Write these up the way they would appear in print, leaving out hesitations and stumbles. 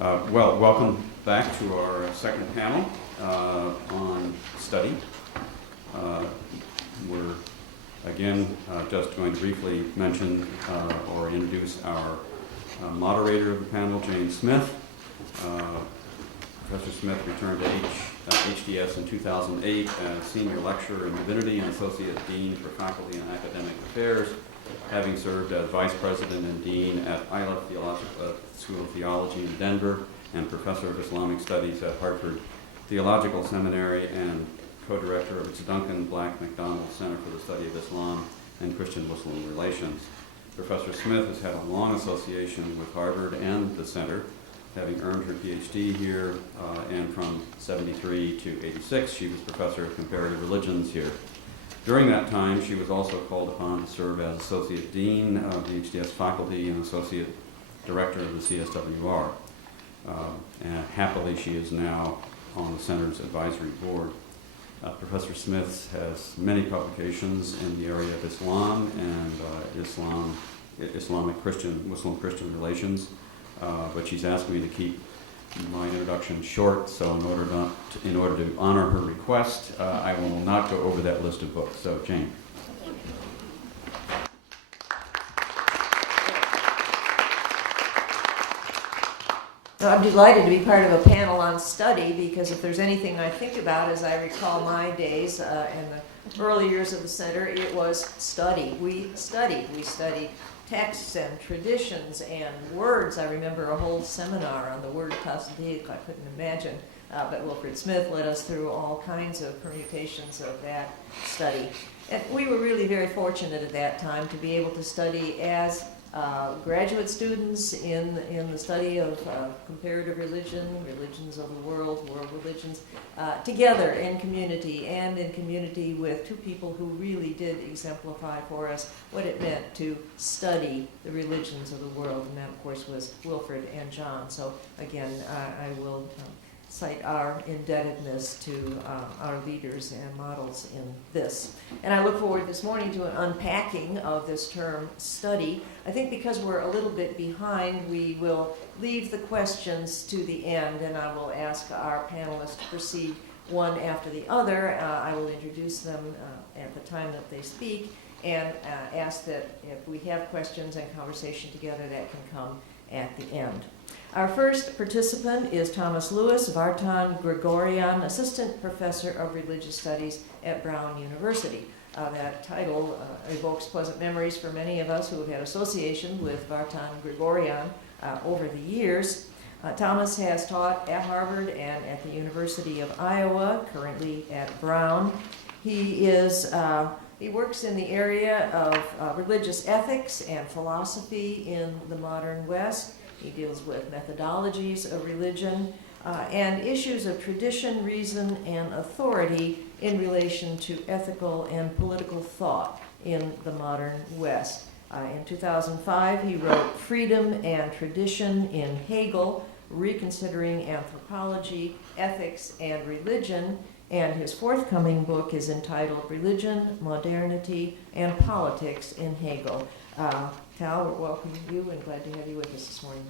Well, welcome back to our second panel on study. We're again just going to briefly mention or introduce our moderator of the panel, Jane Smith. Professor Smith returned to HDS in 2008 as Senior Lecturer in Divinity and Associate Dean for Faculty and Academic Affairs, having served as Vice President and Dean at Isla School of Theology in Denver and Professor of Islamic Studies at Hartford Theological Seminary and co-director of its Duncan Black McDonald Center for the Study of Islam and Christian-Muslim Relations. Professor Smith has had a long association with Harvard and the center, having earned her PhD here, and from 73 to 86, she was Professor of Comparative Religions here. During that time, she was also called upon to serve as Associate Dean of the HDS faculty and Associate Director of the CSWR. And happily, she is now on the Center's Advisory Board. Professor Smith has many publications in the area of Islam and Islamic Muslim Christian relations, but she's asked me to keep my introduction short, so in order to honor her request, I will not go over that list of books. So, Jane. I'm delighted to be part of a panel on study, because if there's anything I think about as I recall my days in the early years of the center, it was study. We studied texts and traditions and words. I remember a whole seminar on the word tasdiq. I couldn't imagine, but Wilfred Smith led us through all kinds of permutations of that study. And we were really very fortunate at that time to be able to study as graduate students in the study of comparative religion, religions of the world religions, together in community with two people who really did exemplify for us what it meant to study the religions of the world, and that, of course, was Wilfred and John. So, again, I will cite our indebtedness to our leaders and models in this. And I look forward this morning to an unpacking of this term study. I think because we're a little bit behind, we will leave the questions to the end, and I will ask our panelists to proceed one after the other. I will introduce them at the time that they speak, and ask that if we have questions and conversation together, that can come at the end. Our first participant is Thomas Lewis, Vartan Gregorian, Assistant Professor of Religious Studies at Brown University. That title evokes pleasant memories for many of us who have had association with Vartan Gregorian over the years. Thomas has taught at Harvard and at the University of Iowa, currently at Brown. He works in the area of religious ethics and philosophy in the modern West. He deals with methodologies of religion and issues of tradition, reason, and authority in relation to ethical and political thought in the modern West. In 2005, he wrote Freedom and Tradition in Hegel, Reconsidering Anthropology, Ethics, and Religion, and his forthcoming book is entitled Religion, Modernity, and Politics in Hegel. Cal, we're welcoming you and glad to have you with us this morning.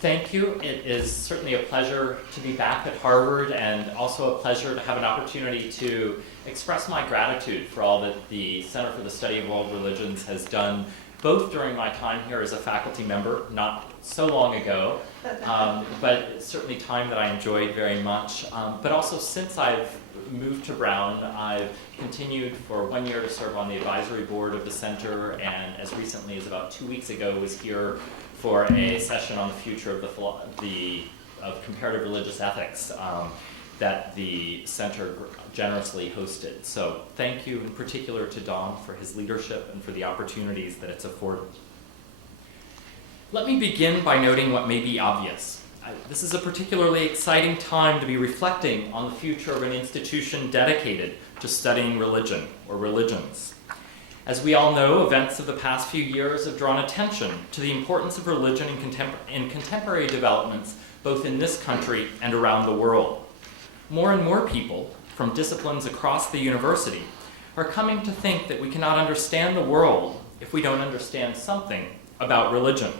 Thank you. It is certainly a pleasure to be back at Harvard, and also a pleasure to have an opportunity to express my gratitude for all that the Center for the Study of World Religions has done, both during my time here as a faculty member, not so long ago, but certainly time that I enjoyed very much. But also since I've moved to Brown, I've continued for 1 year to serve on the advisory board of the center, and as recently as about 2 weeks ago was here for a session on the future of comparative religious ethics that the center generously hosted. So thank you in particular to Don for his leadership and for the opportunities that it's afforded. Let me begin by noting what may be obvious. This is a particularly exciting time to be reflecting on the future of an institution dedicated to studying religion or religions. As we all know, events of the past few years have drawn attention to the importance of religion in contemporary developments, both in this country and around the world. More and more people from disciplines across the university are coming to think that we cannot understand the world if we don't understand something about religion.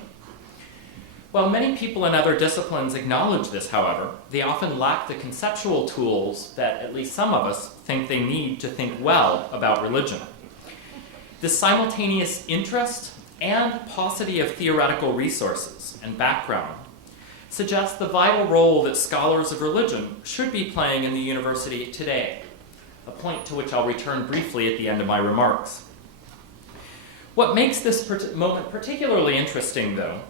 While many people in other disciplines acknowledge this, however, they often lack the conceptual tools that at least some of us think they need to think well about religion. This simultaneous interest and paucity of theoretical resources and background suggests the vital role that scholars of religion should be playing in the university today, a point to which I'll return briefly at the end of my remarks. What makes this moment particularly interesting, though,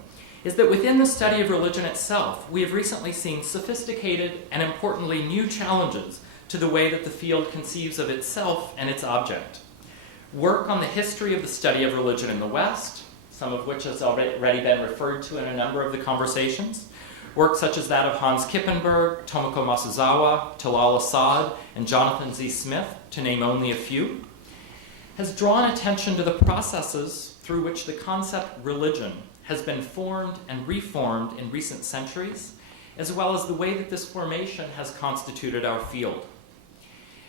is that within the study of religion itself, we have recently seen sophisticated and importantly new challenges to the way that the field conceives of itself and its object. Work on the history of the study of religion in the West, some of which has already been referred to in a number of the conversations, work such as that of Hans Kippenberg, Tomoko Masuzawa, Talal Asad, and Jonathan Z. Smith, to name only a few, has drawn attention to the processes through which the concept religion has been formed and reformed in recent centuries, as well as the way that this formation has constituted our field.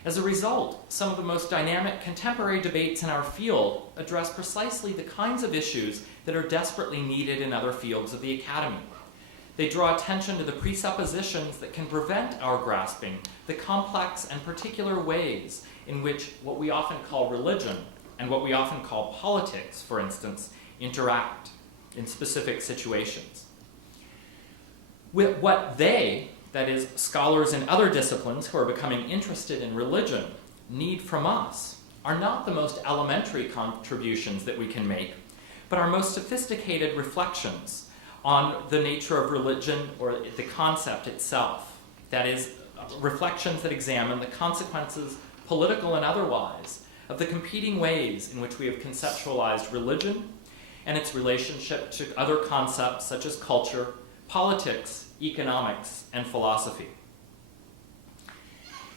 As a result, some of the most dynamic contemporary debates in our field address precisely the kinds of issues that are desperately needed in other fields of the academy. They draw attention to the presuppositions that can prevent our grasping the complex and particular ways in which what we often call religion and what we often call politics, for instance, interact in specific situations. With what they, that is, scholars in other disciplines who are becoming interested in religion, need from us are not the most elementary contributions that we can make, but our most sophisticated reflections on the nature of religion or the concept itself. That is, reflections that examine the consequences, political and otherwise, of the competing ways in which we have conceptualized religion and its relationship to other concepts such as culture, politics, economics, and philosophy.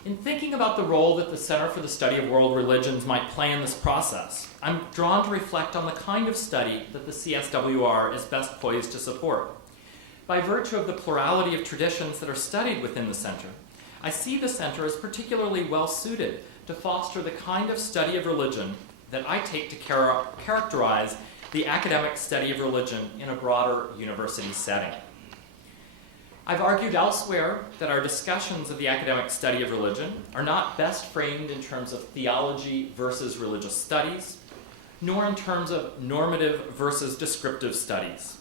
In thinking about the role that the Center for the Study of World Religions might play in this process, I'm drawn to reflect on the kind of study that the CSWR is best poised to support. By virtue of the plurality of traditions that are studied within the center, I see the center as particularly well suited to foster the kind of study of religion that I take to characterize the academic study of religion in a broader university setting. I've argued elsewhere that our discussions of the academic study of religion are not best framed in terms of theology versus religious studies, nor in terms of normative versus descriptive studies.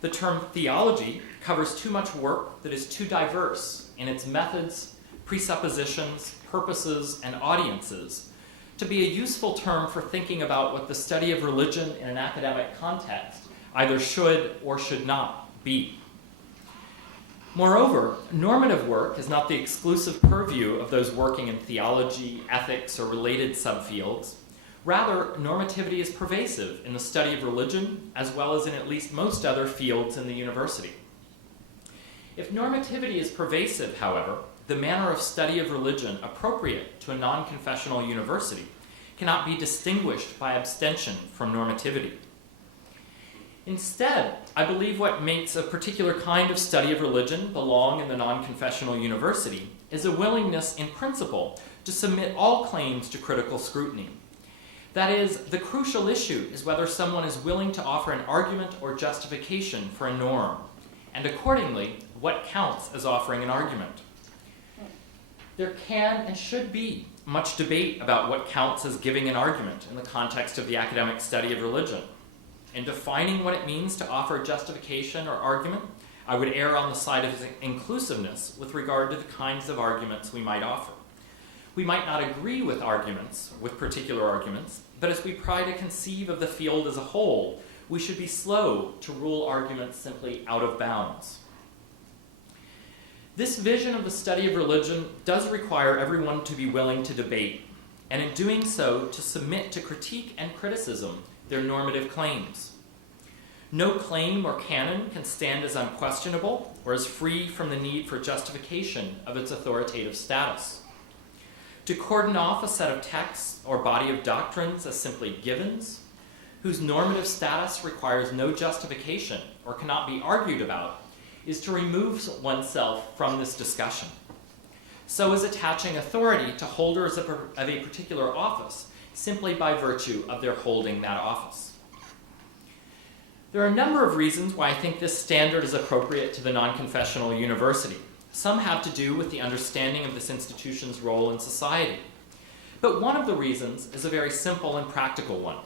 The term theology covers too much work that is too diverse in its methods, presuppositions, purposes, and audiences to be a useful term for thinking about what the study of religion in an academic context either should or should not be. Moreover, normative work is not the exclusive purview of those working in theology, ethics, or related subfields. Rather, normativity is pervasive in the study of religion as well as in at least most other fields in the university. If normativity is pervasive, however, the manner of study of religion appropriate to a non-confessional university cannot be distinguished by abstention from normativity. Instead, I believe what makes a particular kind of study of religion belong in the non-confessional university is a willingness in principle to submit all claims to critical scrutiny. That is, the crucial issue is whether someone is willing to offer an argument or justification for a norm, and accordingly, what counts as offering an argument. There can and should be much debate about what counts as giving an argument in the context of the academic study of religion. In defining what it means to offer justification or argument, I would err on the side of inclusiveness with regard to the kinds of arguments we might offer. We might not agree with particular arguments, but as we try to conceive of the field as a whole, we should be slow to rule arguments simply out of bounds. This vision of the study of religion does require everyone to be willing to debate, and in doing so, to submit to critique and criticism their normative claims. No claim or canon can stand as unquestionable or as free from the need for justification of its authoritative status. To cordon off a set of texts or body of doctrines as simply givens, whose normative status requires no justification or cannot be argued about, is to remove oneself from this discussion. so as attaching authority to holders of a particular office simply by virtue of their holding that office. There are a number of reasons why I think this standard is appropriate to the non-confessional university. Some have to do with the understanding of this institution's role in society. But one of the reasons is a very simple and practical one.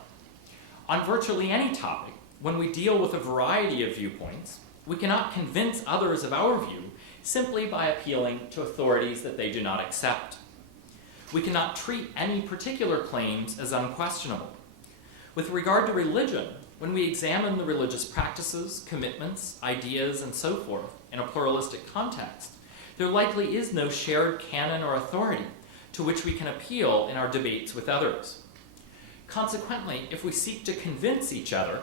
On virtually any topic, when we deal with a variety of viewpoints, we cannot convince others of our view simply by appealing to authorities that they do not accept. We cannot treat any particular claims as unquestionable. With regard to religion, when we examine the religious practices, commitments, ideas, and so forth in a pluralistic context, there likely is no shared canon or authority to which we can appeal in our debates with others. Consequently, if we seek to convince each other,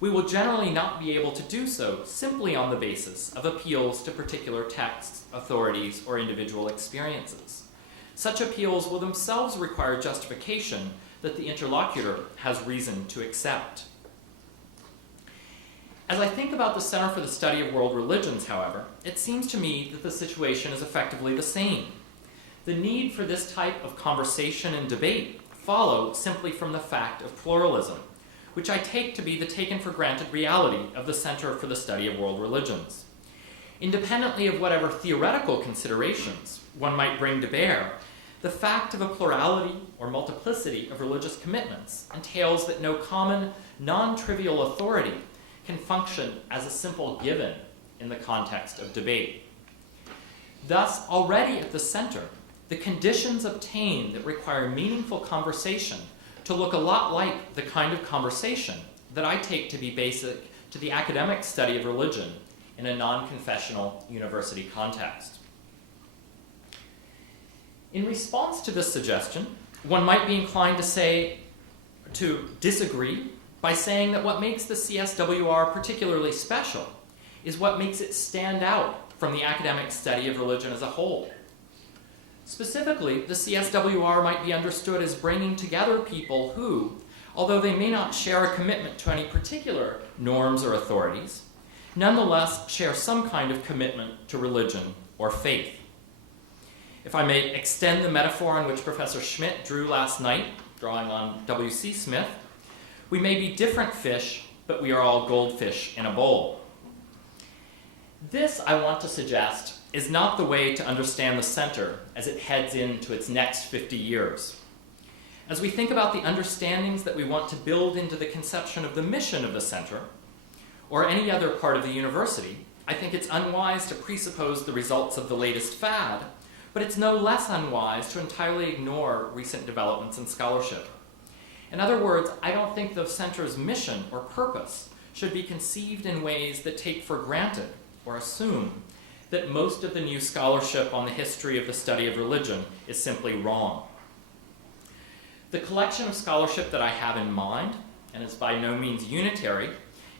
we will generally not be able to do so simply on the basis of appeals to particular texts, authorities, or individual experiences. Such appeals will themselves require justification that the interlocutor has reason to accept. As I think about the Center for the Study of World Religions, however, it seems to me that the situation is effectively the same. The need for this type of conversation and debate follow simply from the fact of pluralism, which I take to be the taken-for-granted reality of the Center for the Study of World Religions. Independently of whatever theoretical considerations one might bring to bear, the fact of a plurality or multiplicity of religious commitments entails that no common, non-trivial authority can function as a simple given in the context of debate. Thus, already at the center, the conditions obtained that require meaningful conversation to look a lot like the kind of conversation that I take to be basic to the academic study of religion in a non-confessional university context. In response to this suggestion, one might be inclined to disagree by saying that what makes the CSWR particularly special is what makes it stand out from the academic study of religion as a whole. Specifically, the CSWR might be understood as bringing together people who, although they may not share a commitment to any particular norms or authorities, nonetheless share some kind of commitment to religion or faith. If I may extend the metaphor on which Professor Schmidt drew last night, drawing on W.C. Smith, we may be different fish, but we are all goldfish in a bowl. This, I want to suggest, is not the way to understand the center as it heads into its next 50 years. As we think about the understandings that we want to build into the conception of the mission of the center, or any other part of the university, I think it's unwise to presuppose the results of the latest fad, but it's no less unwise to entirely ignore recent developments in scholarship. In other words, I don't think the center's mission or purpose should be conceived in ways that take for granted or assume that most of the new scholarship on the history of the study of religion is simply wrong. The collection of scholarship that I have in mind, and is by no means unitary,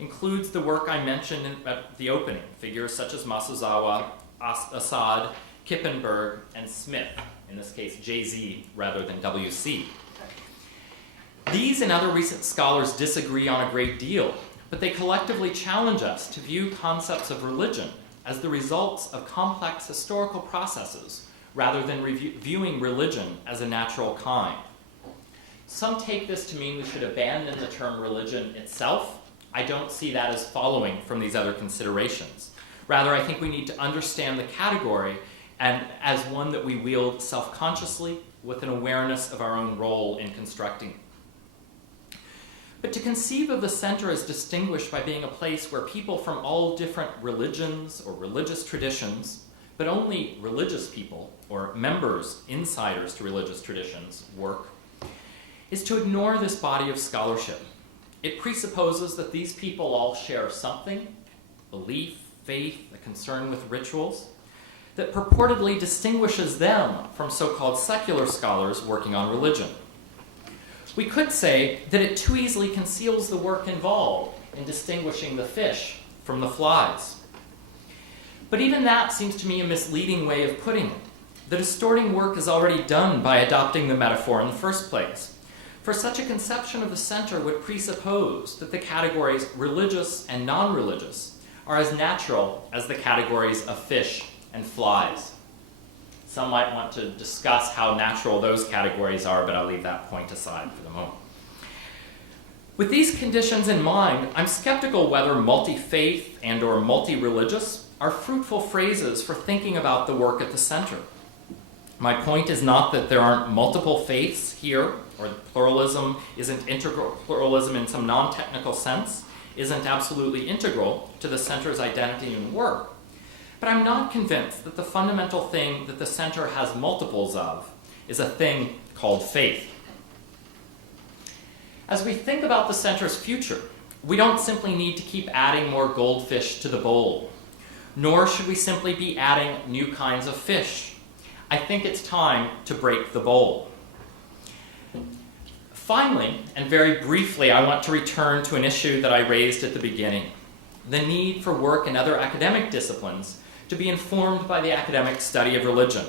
includes the work I mentioned at the opening, figures such as Masuzawa, Assad, Kippenberg, and Smith, in this case JZ rather than WC. These and other recent scholars disagree on a great deal, but they collectively challenge us to view concepts of religion as the results of complex historical processes rather than viewing religion as a natural kind. Some take this to mean we should abandon the term religion itself. I don't see that as following from these other considerations. Rather, I think we need to understand the category and as one that we wield self-consciously with an awareness of our own role in constructing. But to conceive of the center as distinguished by being a place where people from all different religions or religious traditions, but only religious people or members, insiders to religious traditions, work, is to ignore this body of scholarship. It presupposes that these people all share something, belief, faith, a concern with rituals, that purportedly distinguishes them from so-called secular scholars working on religion. We could say that it too easily conceals the work involved in distinguishing the fish from the flies. But even that seems to me a misleading way of putting it. The distorting work is already done by adopting the metaphor in the first place. For such a conception of the center would presuppose that the categories religious and non-religious are as natural as the categories of fish and flies. Some might want to discuss how natural those categories are, but I'll leave that point aside for the moment. With these conditions in mind, I'm skeptical whether multi-faith and or multi-religious are fruitful phrases for thinking about the work at the center. My point is not that there aren't multiple faiths here, or pluralism isn't integral, pluralism in some non-technical sense isn't absolutely integral to the center's identity and work. But I'm not convinced that the fundamental thing that the center has multiples of is a thing called faith. As we think about the center's future, we don't simply need to keep adding more goldfish to the bowl, nor should we simply be adding new kinds of fish. I think it's time to break the bowl. Finally, and very briefly, I want to return to an issue that I raised at the beginning, the need for work in other academic disciplines to be informed by the academic study of religion.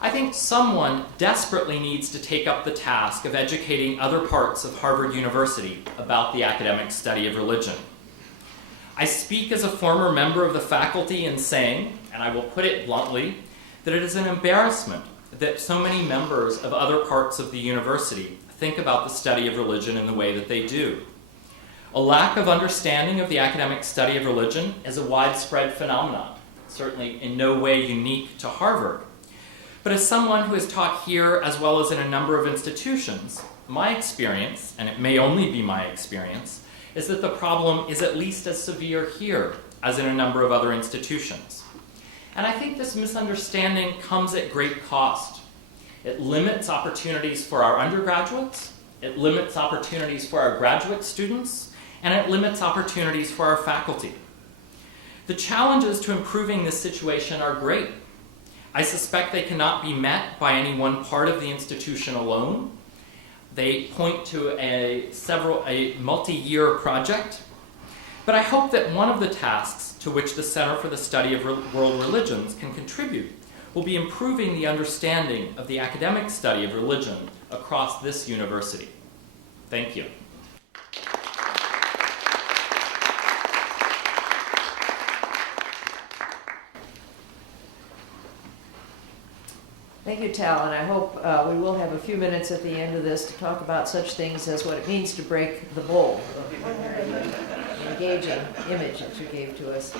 I think someone desperately needs to take up the task of educating other parts of Harvard University about the academic study of religion. I speak as a former member of the faculty in saying, and I will put it bluntly, that it is an embarrassment that so many members of other parts of the university think about the study of religion in the way that they do. A lack of understanding of the academic study of religion is a widespread phenomenon, certainly in no way unique to Harvard. But as someone who has taught here as well as in a number of institutions, my experience, and it may only be my experience, is that the problem is at least as severe here as in a number of other institutions. And I think this misunderstanding comes at great cost. It limits opportunities for our undergraduates, it limits opportunities for our graduate students, and it limits opportunities for our faculty. The challenges to improving this situation are great. I suspect they cannot be met by any one part of the institution alone. They point to a multi-year project. But I hope that one of the tasks to which the Center for the Study of World Religions can contribute will be improving the understanding of the academic study of religion across this university. Thank you. Thank you, Tal, and I hope we will have a few minutes at the end of this to talk about such things as what it means to break the bowl. Engaging image that you gave to us.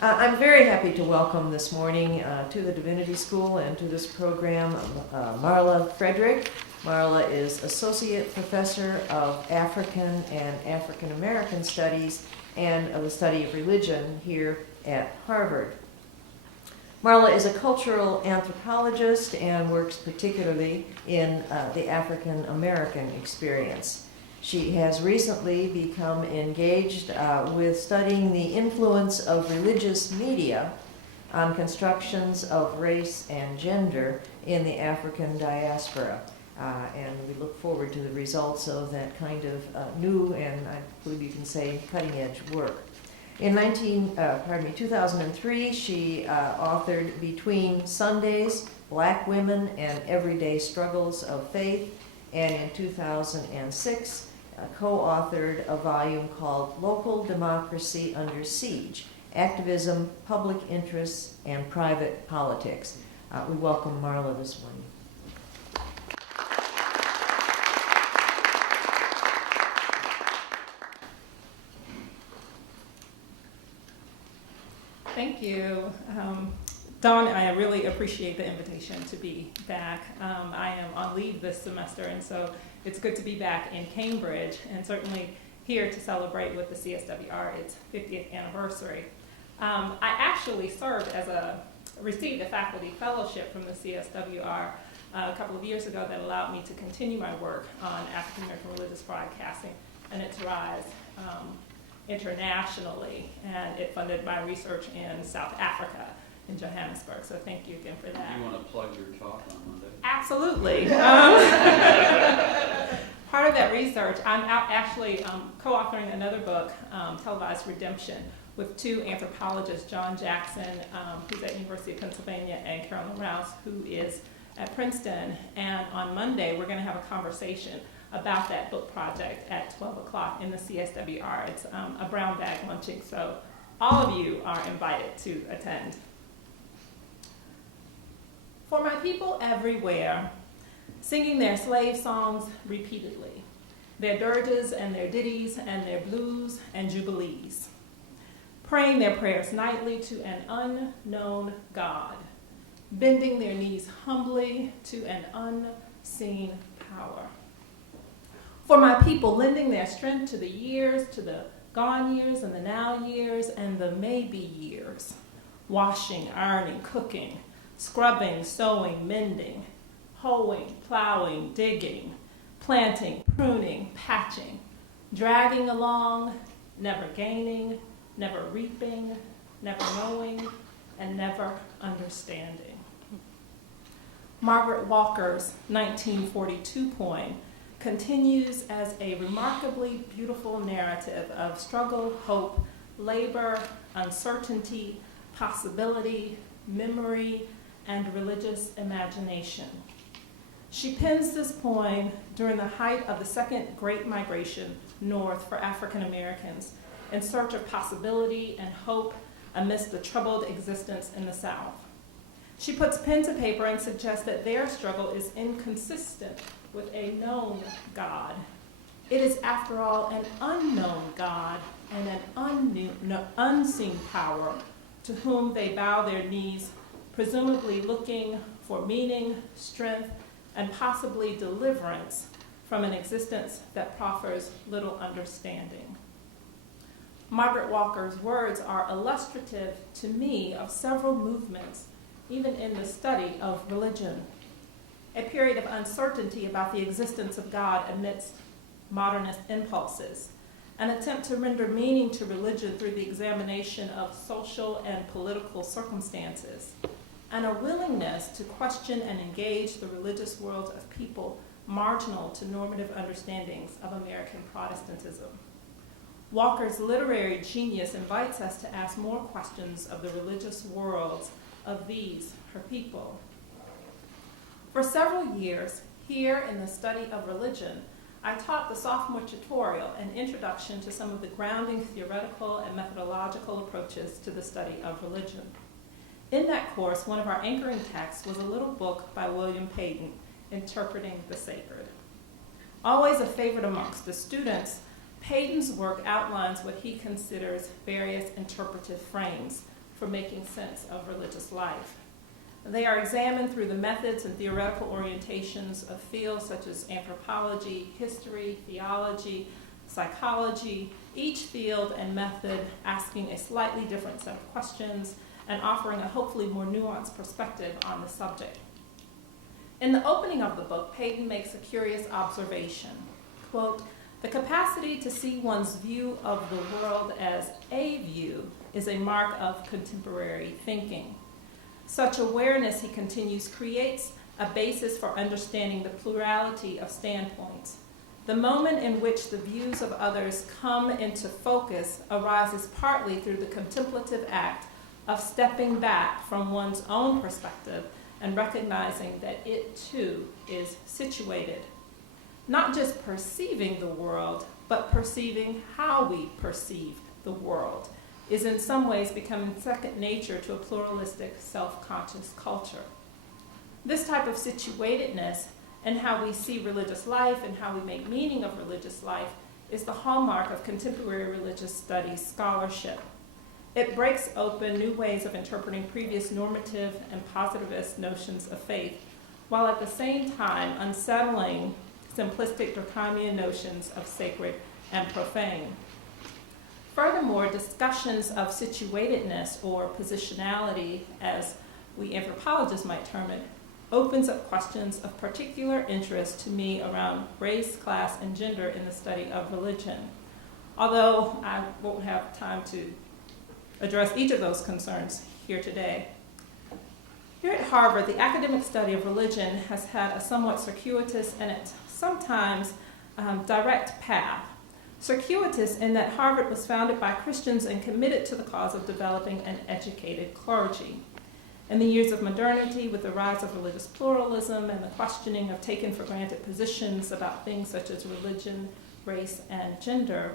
I'm very happy to welcome this morning to the Divinity School and to this program Marla Frederick. Marla is Associate Professor of African and African American Studies and of the Study of Religion here at Harvard. Marla is a cultural anthropologist and works particularly in the African American experience. She has recently become engaged with studying the influence of religious media on constructions of race and gender in the African diaspora. And we look forward to the results of that kind of new and I believe you can say cutting-edge work. In 2003, she authored Between Sundays, Black Women and Everyday Struggles of Faith, and in 2006, co-authored a volume called Local Democracy Under Siege, Activism, Public Interests, and Private Politics. We welcome Marla this morning. Thank you. Dawn, I really appreciate the invitation to be back. I am on leave this semester, and so it's good to be back in Cambridge, and certainly here to celebrate with the CSWR its 50th anniversary. I actually received a faculty fellowship from the CSWR a couple of years ago that allowed me to continue my work on African American religious broadcasting and its rise internationally, and it funded my research in South Africa, in Johannesburg. So thank you again for that. You want to plug your talk on Monday? Absolutely. Part of that research, I'm actually co-authoring another book, Televised Redemption, with two anthropologists, John Jackson, who's at University of Pennsylvania, and Carolyn Rouse, who is at Princeton. And on Monday, we're going to have a conversation about that book project at 12 o'clock in the CSWR. It's a brown bag lunching, so all of you are invited to attend. For my people everywhere, singing their slave songs repeatedly, their dirges and their ditties and their blues and jubilees, praying their prayers nightly to an unknown God, bending their knees humbly to an unseen power. For my people lending their strength to the years, to the gone years and the now years and the maybe years, washing, ironing, cooking, scrubbing, sewing, mending, hoeing, plowing, digging, planting, pruning, patching, dragging along, never gaining, never reaping, never knowing, and never understanding. Margaret Walker's 1942 poem continues as a remarkably beautiful narrative of struggle, hope, labor, uncertainty, possibility, memory, and religious imagination. She pens this poem during the height of the Second Great Migration north for African Americans in search of possibility and hope amidst the troubled existence in the South. She puts pen to paper and suggests that their struggle is inconsistent with a known God. It is, after all, an unknown God and an unseen power to whom they bow their knees, presumably looking for meaning, strength, and possibly deliverance from an existence that proffers little understanding. Margaret Walker's words are illustrative to me of several movements, even in the study of religion. A period of uncertainty about the existence of God amidst modernist impulses, an attempt to render meaning to religion through the examination of social and political circumstances, and a willingness to question and engage the religious world of people marginal to normative understandings of American Protestantism. Walker's literary genius invites us to ask more questions of the religious worlds of these, her people. For several years, here in the study of religion, I taught the sophomore tutorial an introduction to some of the grounding theoretical and methodological approaches to the study of religion. In that course, one of our anchoring texts was a little book by William Payton, Interpreting the Sacred. Always a favorite amongst the students, Payton's work outlines what he considers various interpretive frames for making sense of religious life. They are examined through the methods and theoretical orientations of fields such as anthropology, history, theology, psychology, each field and method asking a slightly different set of questions and offering a hopefully more nuanced perspective on the subject. In the opening of the book, Payton makes a curious observation. Quote, "The capacity to see one's view of the world as a view is a mark of contemporary thinking. Such awareness," he continues, "creates a basis for understanding the plurality of standpoints. The moment in which the views of others come into focus arises partly through the contemplative act of stepping back from one's own perspective and recognizing that it too is situated. Not just perceiving the world, but perceiving how we perceive the world is in some ways becoming second nature to a pluralistic, self-conscious culture. This type of situatedness and how we see religious life and how we make meaning of religious life is the hallmark of contemporary religious studies scholarship. It breaks open new ways of interpreting previous normative and positivist notions of faith, while at the same time unsettling simplistic Durkheimian notions of sacred and profane. Furthermore, discussions of situatedness or positionality, as we anthropologists might term it, opens up questions of particular interest to me around race, class, and gender in the study of religion. Although I won't have time to address each of those concerns here today. Here at Harvard, the academic study of religion has had a somewhat circuitous and at sometimes direct path. Circuitous in that Harvard was founded by Christians and committed to the cause of developing an educated clergy. In the years of modernity, with the rise of religious pluralism and the questioning of taken for granted positions about things such as religion, race, and gender,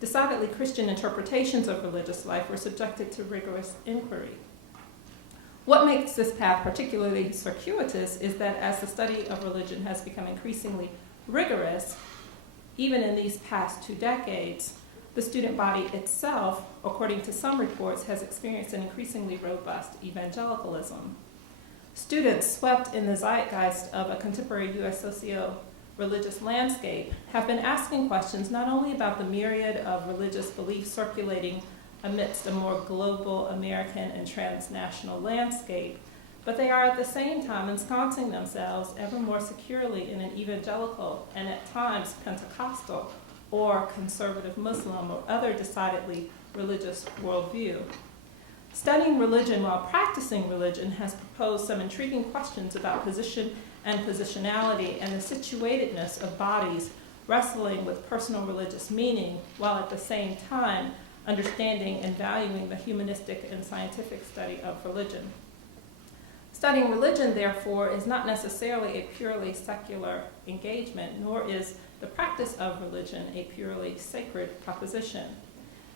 decidedly Christian interpretations of religious life were subjected to rigorous inquiry. What makes this path particularly circuitous is that as the study of religion has become increasingly rigorous, even in these past 2 decades, the student body itself, according to some reports, has experienced an increasingly robust evangelicalism. Students swept in the zeitgeist of a contemporary U.S. socio-religious landscape have been asking questions not only about the myriad of religious beliefs circulating amidst a more global American and transnational landscape, but they are at the same time ensconcing themselves ever more securely in an evangelical and at times Pentecostal or conservative Muslim or other decidedly religious worldview. Studying religion while practicing religion has proposed some intriguing questions about position and positionality and the situatedness of bodies wrestling with personal religious meaning while at the same time understanding and valuing the humanistic and scientific study of religion. Studying religion, therefore, is not necessarily a purely secular engagement, nor is the practice of religion a purely sacred proposition.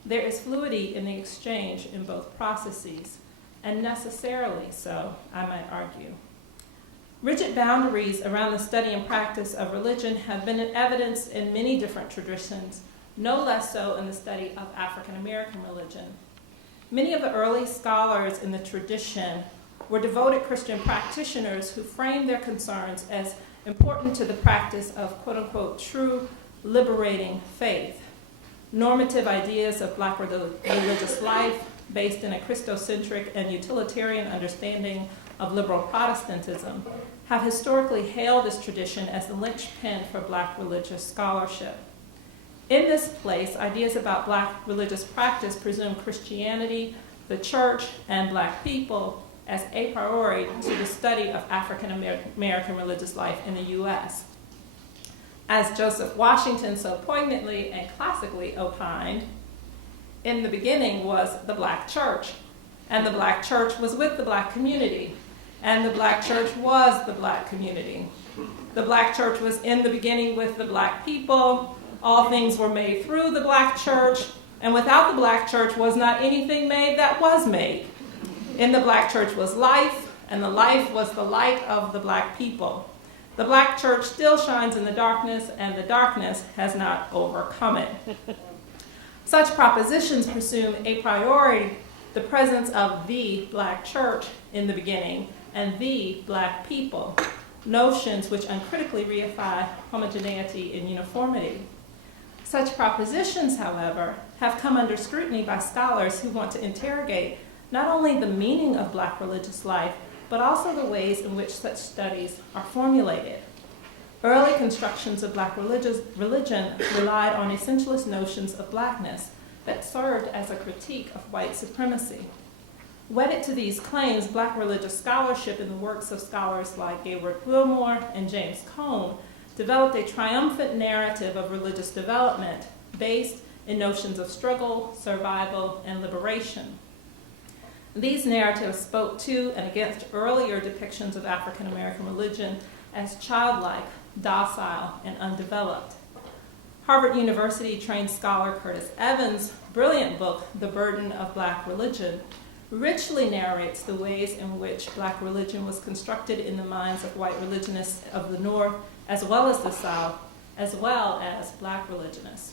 There is fluidity in the exchange in both processes, and necessarily so, I might argue. Rigid boundaries around the study and practice of religion have been evidenced in many different traditions, no less so in the study of African American religion. Many of the early scholars in the tradition were devoted Christian practitioners who framed their concerns as important to the practice of quote-unquote true liberating faith. Normative ideas of Black religious life based in a Christocentric and utilitarian understanding of liberal Protestantism have historically hailed this tradition as the linchpin for Black religious scholarship. In this place, ideas about Black religious practice presume Christianity, the church, and Black people as a priori to the study of African American religious life in the U.S. As Joseph Washington so poignantly and classically opined, in the beginning was the Black church, and the Black church was with the Black community, and the Black church was the Black community. The Black church was in the beginning with the Black people. All things were made through the Black church, and without the Black church was not anything made that was made. In the Black church was life, and the life was the light of the Black people. The Black church still shines in the darkness, and the darkness has not overcome it. Such propositions presume a priori the presence of the Black church in the beginning and the Black people, notions which uncritically reify homogeneity and uniformity. Such propositions, however, have come under scrutiny by scholars who want to interrogate not only the meaning of Black religious life, but also the ways in which such studies are formulated. Early constructions of Black religion relied on essentialist notions of Blackness that served as a critique of white supremacy. Wedded to these claims, Black religious scholarship in the works of scholars like Gaylord Wilmore and James Cone developed a triumphant narrative of religious development based in notions of struggle, survival, and liberation. These narratives spoke to and against earlier depictions of African American religion as childlike, docile, and undeveloped. Harvard University trained scholar Curtis Evans' brilliant book, The Burden of Black Religion, richly narrates the ways in which Black religion was constructed in the minds of white religionists of the North, as well as the South, as well as Black religionists.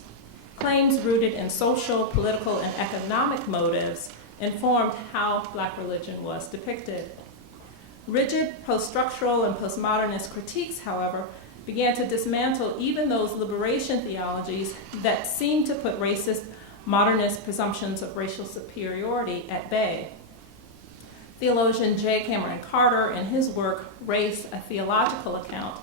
Claims rooted in social, political, and economic motives informed how Black religion was depicted. Rigid post-structural and postmodernist critiques, however, began to dismantle even those liberation theologies that seemed to put racist modernist presumptions of racial superiority at bay. Theologian J. Cameron Carter, in his work, Race, a Theological Account,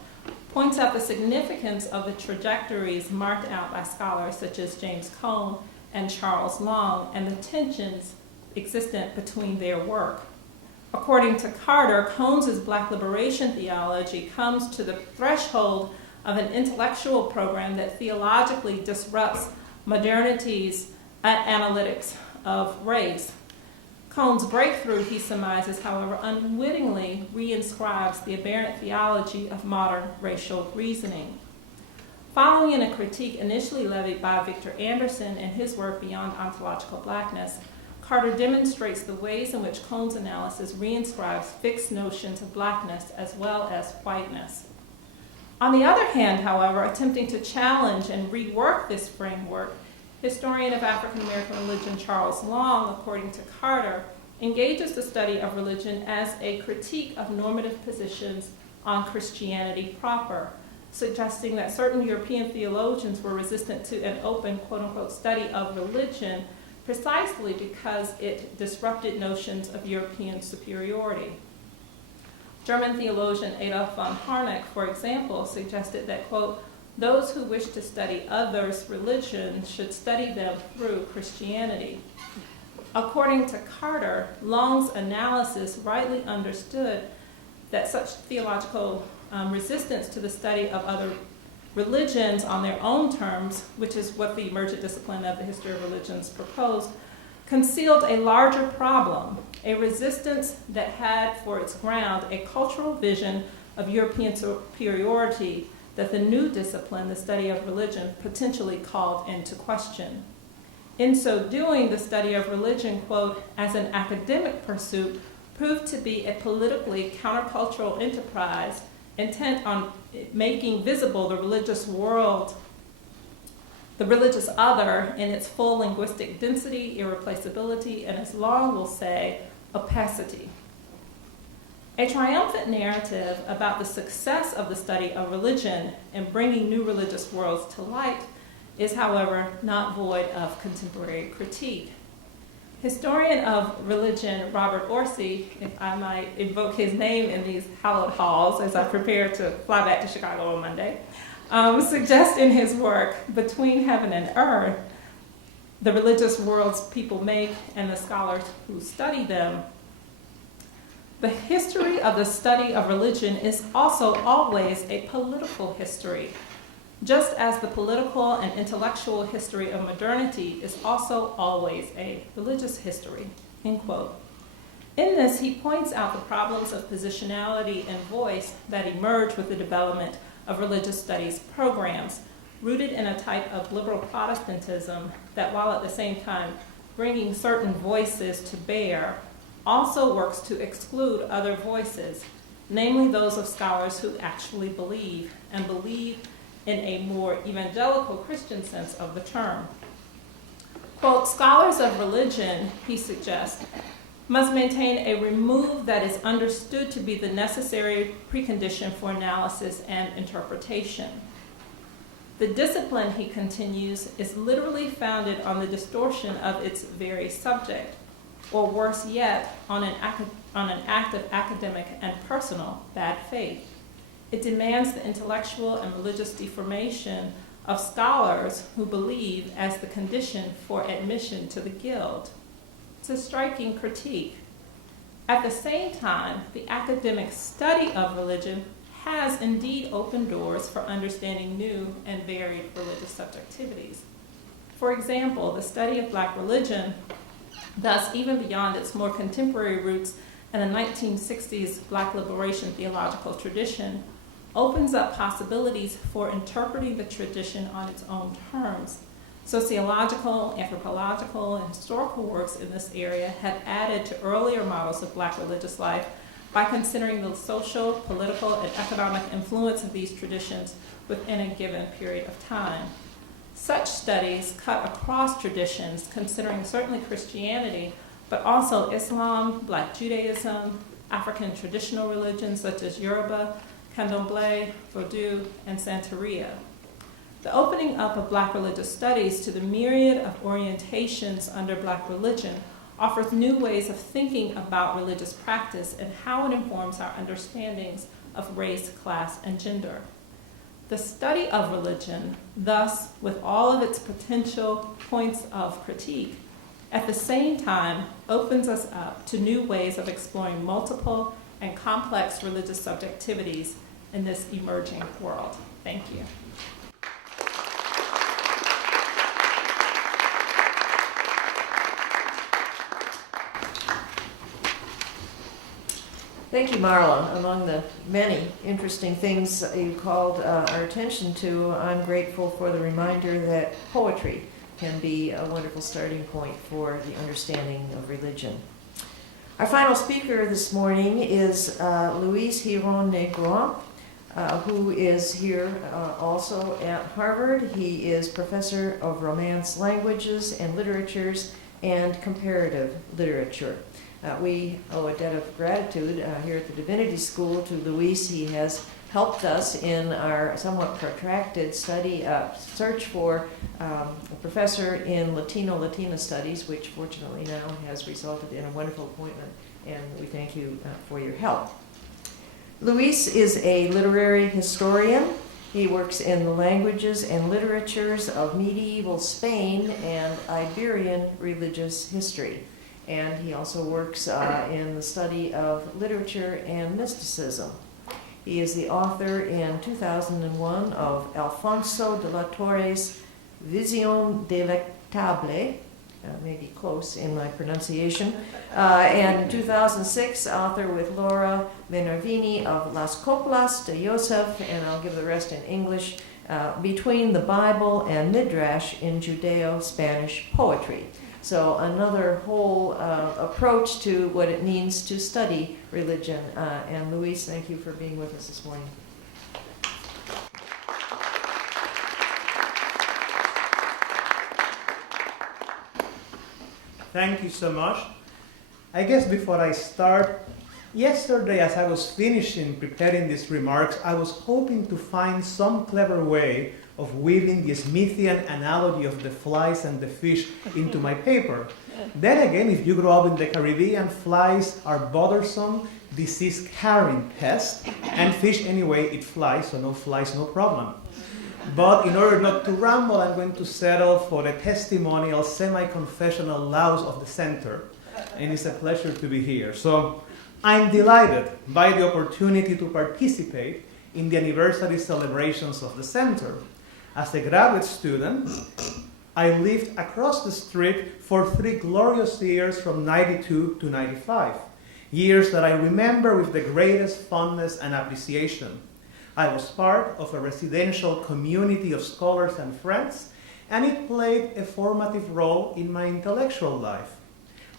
points out the significance of the trajectories marked out by scholars such as James Cone and Charles Long and the tensions existent between their work. According to Carter, Cone's Black liberation theology comes to the threshold of an intellectual program that theologically disrupts modernity's analytics of race. Cone's breakthrough, he surmises, however, unwittingly reinscribes the aberrant theology of modern racial reasoning. Following in a critique initially levied by Victor Anderson in his work Beyond Ontological Blackness, Carter demonstrates the ways in which Cohn's analysis reinscribes fixed notions of blackness as well as whiteness. On the other hand, however, attempting to challenge and rework this framework, historian of African American religion Charles Long, according to Carter, engages the study of religion as a critique of normative positions on Christianity proper, suggesting that certain European theologians were resistant to an open, quote-unquote, study of religion precisely because it disrupted notions of European superiority. German theologian Adolf von Harnack, for example, suggested that, quote, those who wish to study others' religion should study them through Christianity. According to Carter, Long's analysis rightly understood that such theological resistance to the study of other religions on their own terms, which is what the emergent discipline of the history of religions proposed, concealed a larger problem, a resistance that had for its ground a cultural vision of European superiority that the new discipline, the study of religion, potentially called into question. In so doing, the study of religion, quote, as an academic pursuit, proved to be a politically countercultural enterprise intent on making visible the religious world, the religious other, in its full linguistic density, irreplaceability, and as Long will say, opacity. A triumphant narrative about the success of the study of religion in bringing new religious worlds to light is, however, not void of contemporary critique. Historian of religion Robert Orsi, if I might invoke his name in these hallowed halls as I prepare to fly back to Chicago on Monday, suggests in his work, Between Heaven and Earth, the religious worlds people make and the scholars who study them, the history of the study of religion is also always a political history, just as the political and intellectual history of modernity is also always a religious history, end quote. In this, he points out the problems of positionality and voice that emerge with the development of religious studies programs, rooted in a type of liberal Protestantism that, while at the same time bringing certain voices to bear, also works to exclude other voices, namely those of scholars who actually believe, and believe in a more evangelical Christian sense of the term. Quote, scholars of religion, he suggests, must maintain a remove that is understood to be the necessary precondition for analysis and interpretation. The discipline, he continues, is literally founded on the distortion of its very subject, or worse yet, on an act of academic and personal bad faith. It demands the intellectual and religious deformation of scholars who believe as the condition for admission to the guild. It's a striking critique. At the same time, the academic study of religion has indeed opened doors for understanding new and varied religious subjectivities. For example, the study of Black religion, thus even beyond its more contemporary roots in the 1960s Black liberation theological tradition, opens up possibilities for interpreting the tradition on its own terms. Sociological, anthropological, and historical works in this area have added to earlier models of Black religious life by considering the social, political, and economic influence of these traditions within a given period of time. Such studies cut across traditions, considering certainly Christianity, but also Islam, Black Judaism, African traditional religions such as Yoruba, Candomblé, Vodou, and Santeria. The opening up of Black religious studies to the myriad of orientations under Black religion offers new ways of thinking about religious practice and how it informs our understandings of race, class, and gender. The study of religion, thus, with all of its potential points of critique, at the same time opens us up to new ways of exploring multiple and complex religious subjectivities in this emerging world. Thank you. Thank you, Marla. Among the many interesting things you called our attention to, I'm grateful for the reminder that poetry can be a wonderful starting point for the understanding of religion. Our final speaker this morning is Luis Girón-Negrón, who is here also at Harvard. He is professor of Romance languages and literatures and comparative literature. We owe a debt of gratitude here at the Divinity School to Luis. He has helped us in our somewhat protracted search for a professor in Latina studies, which fortunately now has resulted in a wonderful appointment, and we thank you for your help. Luis is a literary historian. He works in the languages and literatures of medieval Spain and Iberian religious history. And he also works in the study of literature and mysticism. He is the author in 2001 of Alfonso de la Torre's Visión Delectable, maybe close in my pronunciation, and in 2006, author with Laura Minervini of Las Coplas de Yosef, and I'll give the rest in English, Between the Bible and Midrash in Judeo-Spanish Poetry. So another whole approach to what it means to study religion. And Luis, thank you for being with us this morning. Thank you so much. I guess before I start, yesterday as I was finishing preparing these remarks, I was hoping to find some clever way of weaving the Smithian analogy of the flies and the fish into my paper. Then again, if you grow up in the Caribbean, flies are bothersome, disease-carrying pests, and fish anyway, it flies, so no flies, no problem. But in order not to ramble, I'm going to settle for the testimonial, semi-confessional laws of the center, and it's a pleasure to be here. So I'm delighted by the opportunity to participate in the anniversary celebrations of the center. As a graduate student, I lived across the street for 3 glorious years from 92 to 95, years that I remember with the greatest fondness and appreciation. I was part of a residential community of scholars and friends, and it played a formative role in my intellectual life.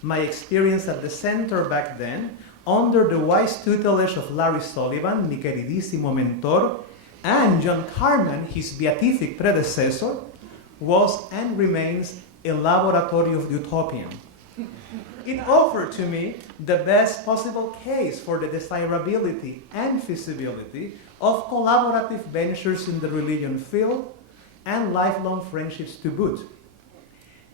My experience at the center back then, under the wise tutelage of Larry Sullivan, mi queridísimo mentor, and John Carman, his beatific predecessor, was and remains a laboratory of utopian. It offered to me the best possible case for the desirability and feasibility of collaborative ventures in the religion field and lifelong friendships to boot.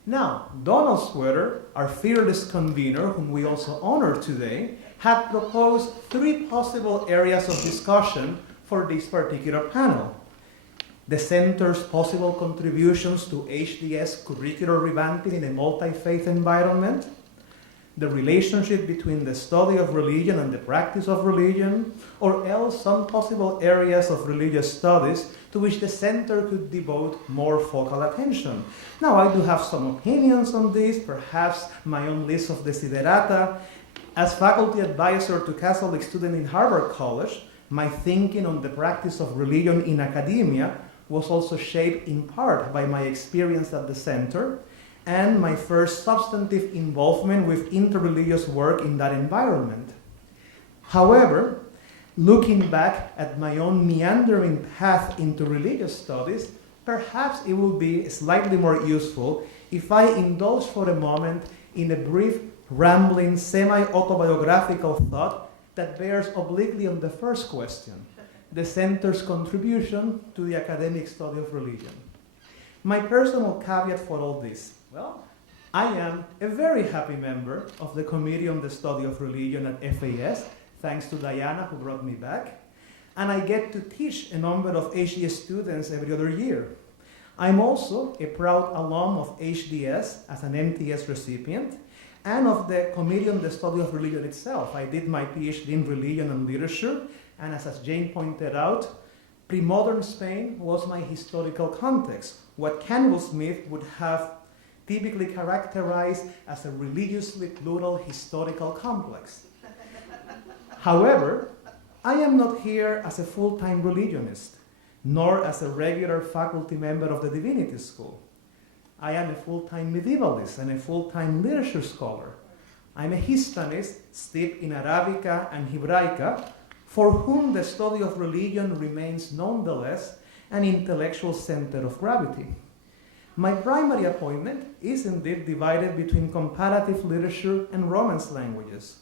Now, Donald Sweater, our fearless convener, whom we also honor today, had proposed 3 possible areas of discussion for this particular panel. The center's possible contributions to HDS curricular revamping in a multi-faith environment, the relationship between the study of religion and the practice of religion, or else some possible areas of religious studies to which the center could devote more focal attention. Now, I do have some opinions on this, perhaps my own list of desiderata. As faculty advisor to Catholic students in Harvard College, my thinking on the practice of religion in academia was also shaped in part by my experience at the center and my first substantive involvement with interreligious work in that environment. However, looking back at my own meandering path into religious studies, perhaps it would be slightly more useful if I indulge for a moment in a brief, rambling, semi-autobiographical thought that bears obliquely on the first question, the center's contribution to the academic study of religion. My personal caveat for all this, well, I am a very happy member of the Committee on the Study of Religion at FAS, thanks to Diana who brought me back, and I get to teach a number of HDS students every other year. I'm also a proud alum of HDS as an MTS recipient, and of the Committee on the Study of Religion itself. I did my PhD in religion and literature, and as Jane pointed out, pre-modern Spain was my historical context, what Campbell Smith would have typically characterized as a religiously plural historical complex. However, I am not here as a full-time religionist, nor as a regular faculty member of the Divinity School. I am a full-time medievalist and a full-time literature scholar. I'm a Hispanist steeped in Arabica and Hebraica, for whom the study of religion remains nonetheless an intellectual center of gravity. My primary appointment is indeed divided between comparative literature and Romance languages,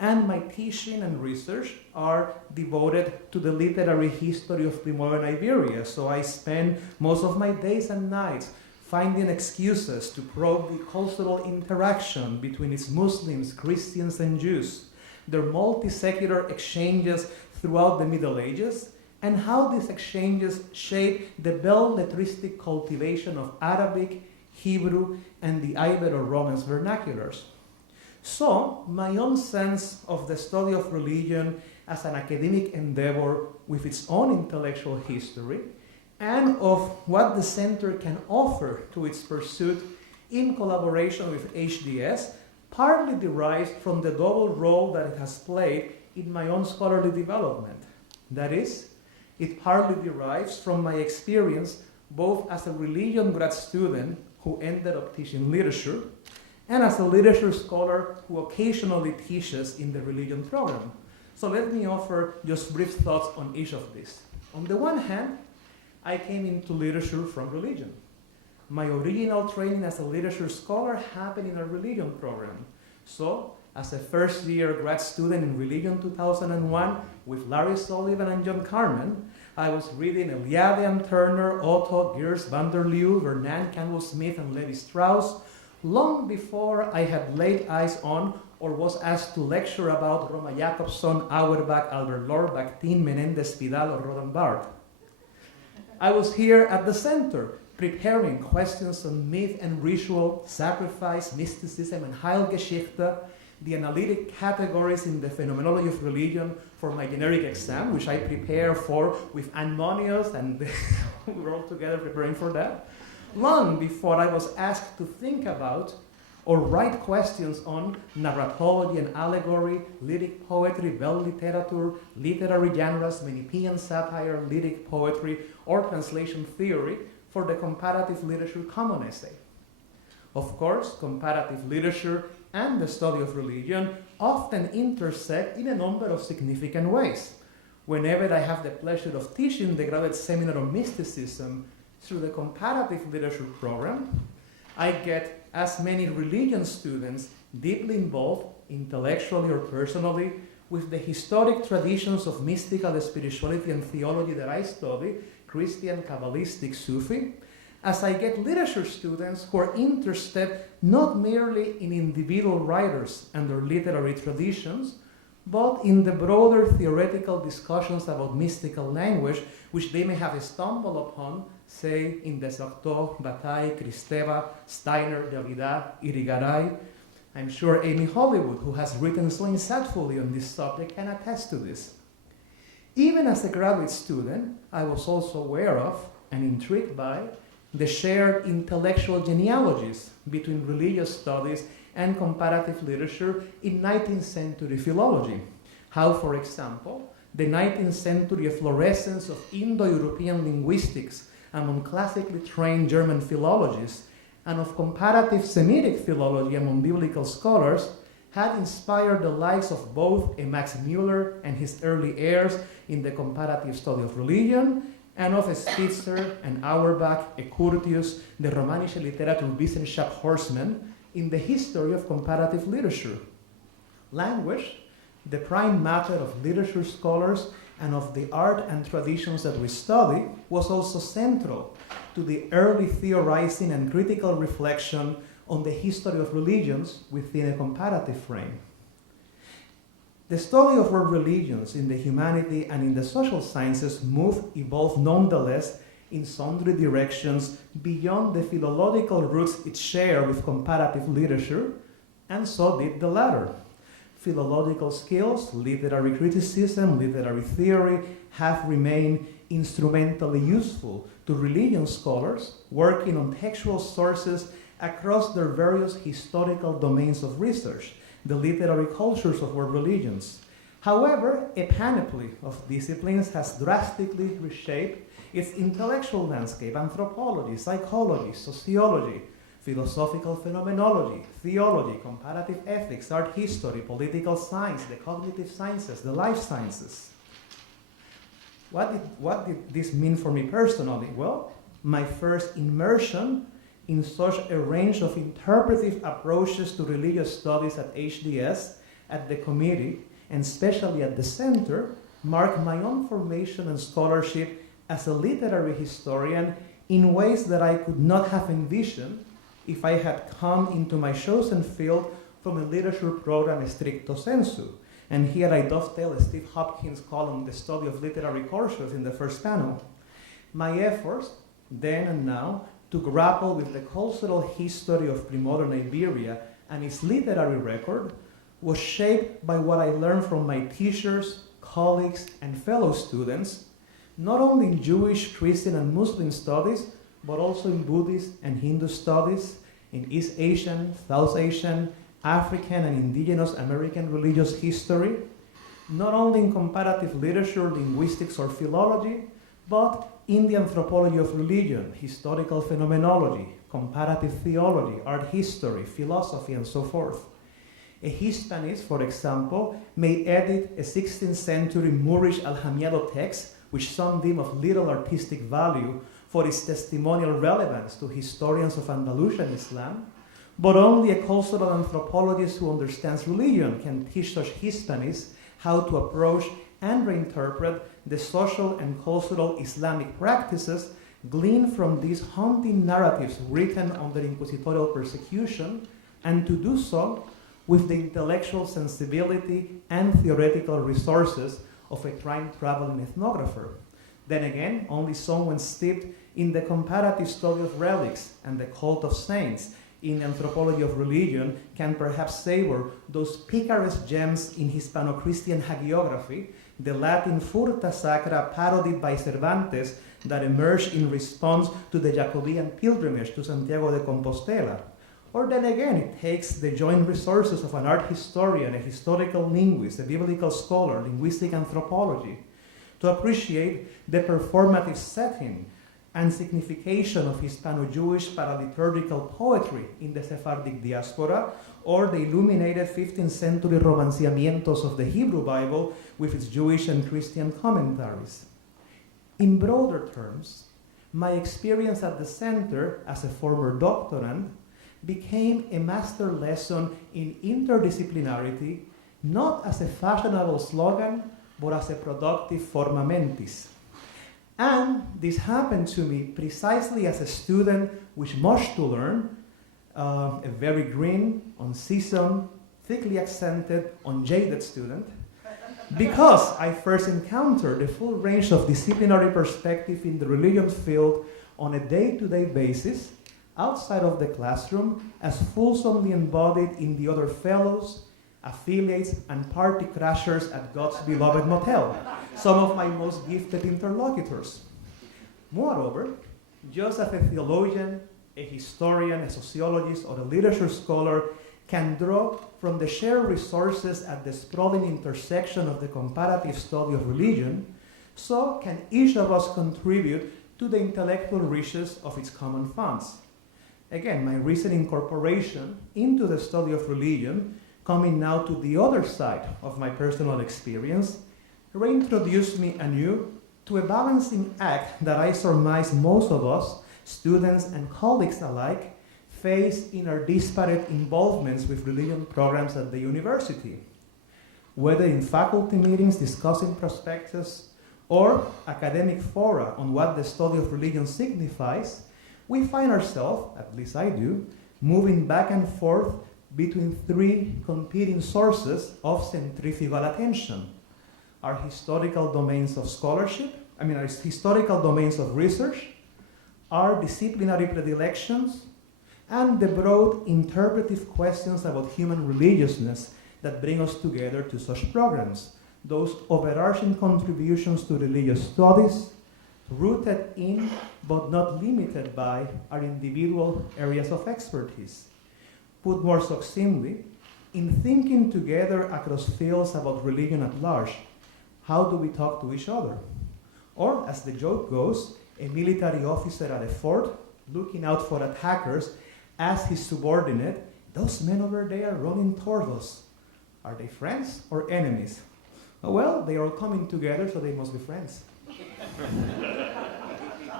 and my teaching and research are devoted to the literary history of the modern Iberia, so I spend most of my days and nights finding excuses to probe the cultural interaction between its Muslims, Christians, and Jews, their multi-secular exchanges throughout the Middle Ages, and how these exchanges shape the belletristic cultivation of Arabic, Hebrew, and the Ibero-Romance vernaculars. So, my own sense of the study of religion as an academic endeavor with its own intellectual history, and of what the center can offer to its pursuit in collaboration with HDS, partly derives from the double role that it has played in my own scholarly development. That is, it partly derives from my experience both as a religion grad student who ended up teaching literature, and as a literature scholar who occasionally teaches in the religion program. So let me offer just brief thoughts on each of these. On the one hand, I came into literature from religion. My original training as a literature scholar happened in a religion program. So, as a first-year grad student in Religion 2001 with Larry Sullivan and John Carmen, I was reading Eliade and Turner, Otto, Geertz, van der Leeuw, Vernon, Campbell Smith, and Levi Strauss, long before I had laid eyes on or was asked to lecture about Roma Jakobson, Auerbach, Albert Lord, Bakhtin, Menendez Pidal, or Roland Barthes. I was here at the center, preparing questions on myth and ritual, sacrifice, mysticism, and Heilgeschichte, the analytic categories in the phenomenology of religion for my generic exam, which I prepare for with Anne Monios, and we were all together preparing for that, long before I was asked to think about or write questions on narratology and allegory, lyric poetry, belle literature, literary genres, Menippean satire, lyric poetry, or translation theory for the comparative literature common essay. Of course, comparative literature and the study of religion often intersect in a number of significant ways. Whenever I have the pleasure of teaching the graduate seminar on mysticism through the comparative literature program, I get as many religion students deeply involved, intellectually or personally, with the historic traditions of mystical spirituality and theology that I study, Christian, Kabbalistic, Sufi, as I get literature students who are interested not merely in individual writers and their literary traditions, but in the broader theoretical discussions about mystical language, which they may have stumbled upon, say, in Desartaux, Bataille, Kristeva, Steiner, Derrida, Irigaray. I'm sure Amy Hollywood, who has written so insightfully on this subject, can attest to this. Even as a graduate student, I was also aware of and intrigued by the shared intellectual genealogies between religious studies and comparative literature in 19th century philology. How, for example, the 19th century efflorescence of Indo-European linguistics among classically trained German philologists and of comparative Semitic philology among biblical scholars had inspired the likes of both a Max Muller and his early heirs in the comparative study of religion, and of a Spitzer, an Auerbach, a Curtius, the Romanische Literatur Wissenschaft Horstmann in the history of comparative literature. Language, the prime matter of literature scholars and of the art and traditions that we study, was also central to the early theorizing and critical reflection on the history of religions within a comparative frame. The study of world religions in the humanity and in the social sciences evolved nonetheless in sundry directions beyond the philological roots it shared with comparative literature, and so did the latter. Philological skills, literary criticism, literary theory have remained instrumentally useful to religion scholars working on textual sources across their various historical domains of research, the literary cultures of world religions. However, a panoply of disciplines has drastically reshaped its intellectual landscape: anthropology, psychology, sociology, philosophical phenomenology, theology, comparative ethics, art history, political science, the cognitive sciences, the life sciences. What did this mean for me personally? Well, my first immersion in such a range of interpretive approaches to religious studies at HDS, at the committee, and especially at the center, marked my own formation and scholarship as a literary historian in ways that I could not have envisioned if I had come into my chosen field from a literature program stricto sensu. And here I dovetail Steve Hopkins' column, The Study of Literary Courses, in the first panel. My efforts, then and now, to grapple with the cultural history of pre-modern Iberia and its literary record was shaped by what I learned from my teachers, colleagues, and fellow students, not only in Jewish, Christian, and Muslim studies, but also in Buddhist and Hindu studies, in East Asian, South Asian, African, and indigenous American religious history, not only in comparative literature, linguistics, or philology, but in the anthropology of religion, historical phenomenology, comparative theology, art history, philosophy, and so forth. A Hispanist, for example, may edit a 16th century Moorish Alhamiado text, which some deem of little artistic value for its testimonial relevance to historians of Andalusian Islam, but only a cultural anthropologist who understands religion can teach such Hispanists how to approach and reinterpret the social and cultural Islamic practices gleaned from these haunting narratives written under inquisitorial persecution, and to do so with the intellectual sensibility and theoretical resources of a time-traveling ethnographer. Then again, only someone steeped in the comparative study of relics and the cult of saints in anthropology of religion can perhaps savor those picaresque gems in Hispano-Christian hagiography, the Latin furta sacra parodied by Cervantes that emerged in response to the Jacobean pilgrimage to Santiago de Compostela. Or then again, it takes the joint resources of an art historian, a historical linguist, a biblical scholar, linguistic anthropology, to appreciate the performative setting and signification of Hispano-Jewish paraliturgical poetry in the Sephardic diaspora, or the illuminated 15th century romanciamientos of the Hebrew Bible with its Jewish and Christian commentaries. In broader terms, my experience at the center as a former doctorand became a master lesson in interdisciplinarity, not as a fashionable slogan, but as a productive forma mentis. And this happened to me precisely as a student with much to learn, a very green, unseasoned, thickly accented, unjaded student, because I first encountered the full range of disciplinary perspective in the religion field on a day-to-day basis, outside of the classroom, as fulsomely embodied in the other fellows, affiliates, and party crashers at God's beloved motel, some of my most gifted interlocutors. Moreover, just as a theologian, a historian, a sociologist, or a literature scholar can draw from the shared resources at the sprawling intersection of the comparative study of religion, so can each of us contribute to the intellectual riches of its common funds. Again, my recent incorporation into the study of religion, coming now to the other side of my personal experience, reintroduced me anew to a balancing act that I surmise most of us, students and colleagues alike, face in our disparate involvements with religion programs at the university. Whether in faculty meetings discussing prospectus or academic fora on what the study of religion signifies, we find ourselves, at least I do, moving back and forth between three competing sources of centrifugal attention: our historical domains of scholarship, our historical domains of research, our disciplinary predilections, and the broad interpretive questions about human religiousness that bring us together to such programs, those overarching contributions to religious studies, rooted in, but not limited by, our individual areas of expertise. Put more succinctly, in thinking together across fields about religion at large, how do we talk to each other? Or, as the joke goes, a military officer at a fort, looking out for attackers, asked his subordinate, "Those men over there running toward us, are they friends or enemies?" "Well, they are all coming together, so they must be friends."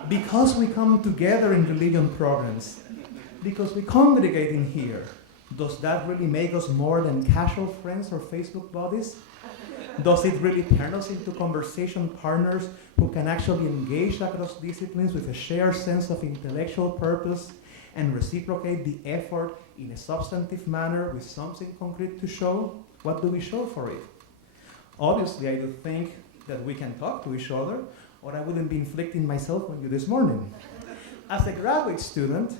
Because we come together in religion programs, because we congregate in here, does that really make us more than casual friends or Facebook buddies? Does it really turn us into conversation partners who can actually engage across disciplines with a shared sense of intellectual purpose and reciprocate the effort in a substantive manner with something concrete to show? What do we show for it? Obviously, I do think that we can talk to each other, or I wouldn't be inflicting myself on you this morning. As a graduate student,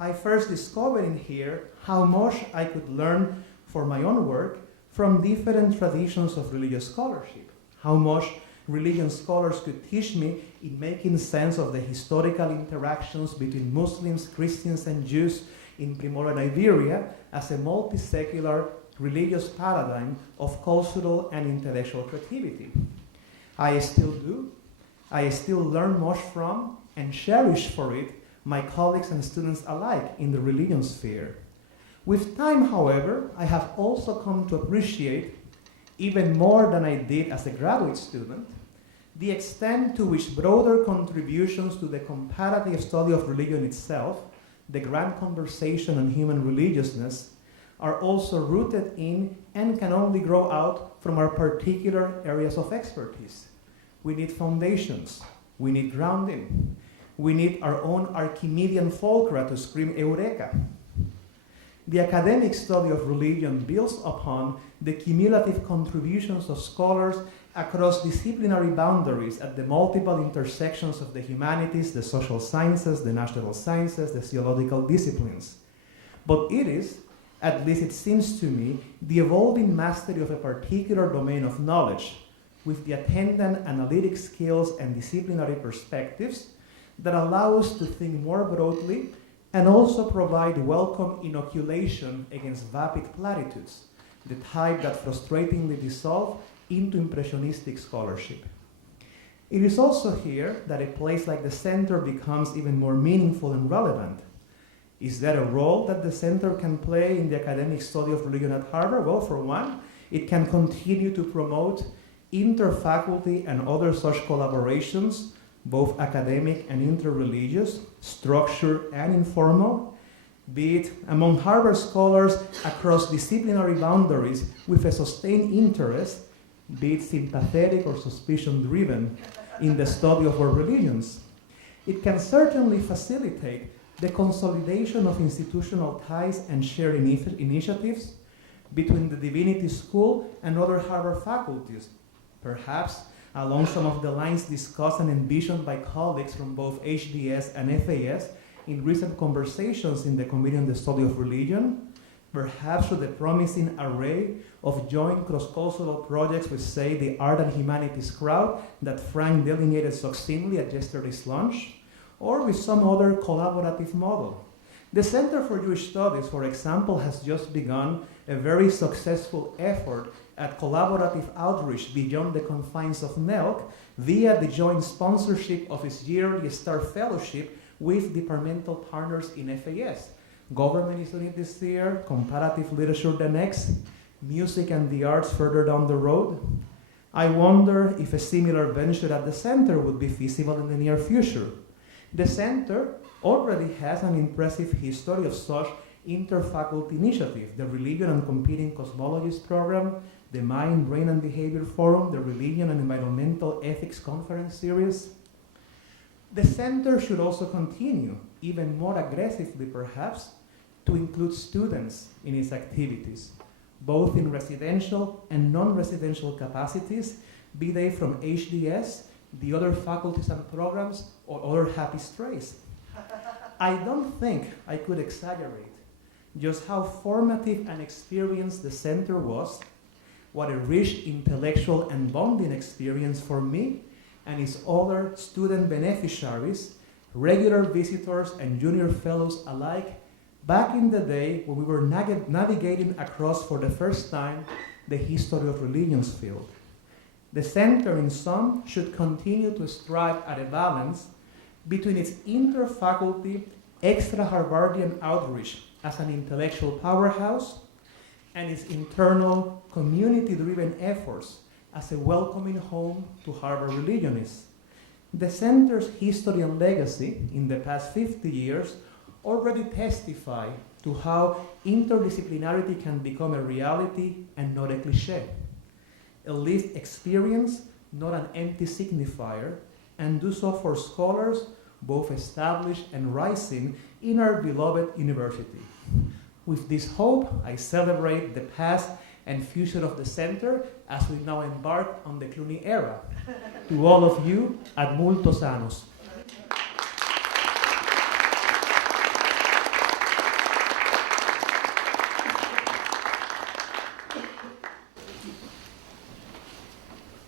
I first discovered in here how much I could learn for my own work from different traditions of religious scholarship, how much religion scholars could teach me in making sense of the historical interactions between Muslims, Christians, and Jews in pre-modern Iberia as a multi-secular religious paradigm of cultural and intellectual creativity. I still do. I still learn much from and cherish for it my colleagues and students alike in the religion sphere. With time, however, I have also come to appreciate, even more than I did as a graduate student, the extent to which broader contributions to the comparative study of religion itself, the grand conversation on human religiousness, are also rooted in and can only grow out from our particular areas of expertise. We need foundations. We need grounding. We need our own Archimedean fulcra to scream Eureka. The academic study of religion builds upon the cumulative contributions of scholars across disciplinary boundaries at the multiple intersections of the humanities, the social sciences, the natural sciences, the theological disciplines. But it is, at least it seems to me, the evolving mastery of a particular domain of knowledge with the attendant analytic skills and disciplinary perspectives that allow us to think more broadly and also provide welcome inoculation against vapid platitudes, the type that frustratingly dissolve into impressionistic scholarship. It is also here that a place like the center becomes even more meaningful and relevant. Is there a role that the center can play in the academic study of religion at Harvard? Well, for one, it can continue to promote inter-faculty and other such collaborations, both academic and interreligious, structured and informal, be it among Harvard scholars across disciplinary boundaries with a sustained interest, be it sympathetic or suspicion-driven, in the study of world religions. It can certainly facilitate the consolidation of institutional ties and shared initiatives between the Divinity School and other Harvard faculties, perhaps along some of the lines discussed and envisioned by colleagues from both HDS and FAS in recent conversations in the Committee on the Study of Religion, perhaps through the promising array of joint cross-cultural projects with, say, the Art and Humanities crowd that Frank delineated succinctly at yesterday's lunch, or with some other collaborative model. The Center for Jewish Studies, for example, has just begun a very successful effort at collaborative outreach beyond the confines of NELC via the joint sponsorship of its yearly Star Fellowship with departmental partners in FAS. Government is doing it this year, comparative literature the next, music and the arts further down the road. I wonder if a similar venture at the center would be feasible in the near future. The center already has an impressive history of such inter-faculty initiative, the Religion and Competing Cosmologies Program, the Mind, Brain and Behavior Forum, the Religion and Environmental Ethics Conference Series. The center should also continue, even more aggressively perhaps, to include students in its activities, both in residential and non-residential capacities, be they from HDS, the other faculties and programs, or other happy strays. I don't think I could exaggerate just how formative an experience the center was, what a rich intellectual and bonding experience for me and its other student beneficiaries, regular visitors and junior fellows alike, back in the day when we were navigating across for the first time the history of religions field. The center, in sum, should continue to strive at a balance between its inter-faculty extra Harvardian outreach as an intellectual powerhouse, and its internal community-driven efforts as a welcoming home to Harvard religionists. The center's history and legacy in the past 50 years already testify to how interdisciplinarity can become a reality and not a cliche. A lived experience, not an empty signifier, and do so for scholars both established and rising in our beloved university. With this hope, I celebrate the past and future of the center as we now embark on the Clooney era. To all of you, ad multos annos.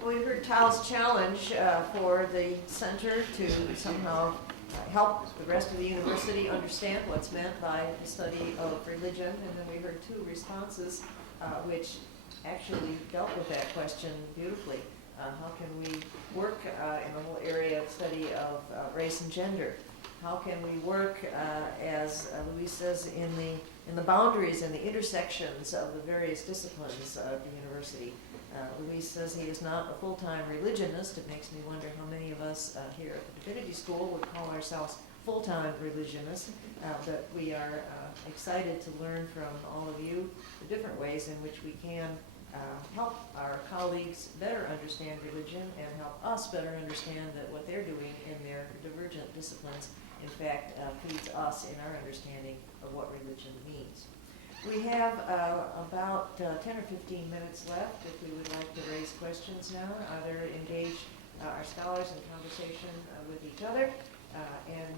We heard Tal's challenge for the center to somehow help the rest of the university understand what's meant by the study of religion, and then we heard two responses which actually dealt with that question beautifully. How can we work in the whole area of study of race and gender? How can we work, as Luis says, in the boundaries and the intersections of the various disciplines of the university? Luis says he is not a full-time religionist. It makes me wonder how many of us here at the Divinity School would call ourselves full-time religionists, but we are excited to learn from all of you the different ways in which we can help our colleagues better understand religion and help us better understand that what they're doing in their divergent disciplines, in fact, feeds us in our understanding of what religion means. We have about 10 or 15 minutes left if we would like to raise questions now, either engage our scholars in conversation with each other and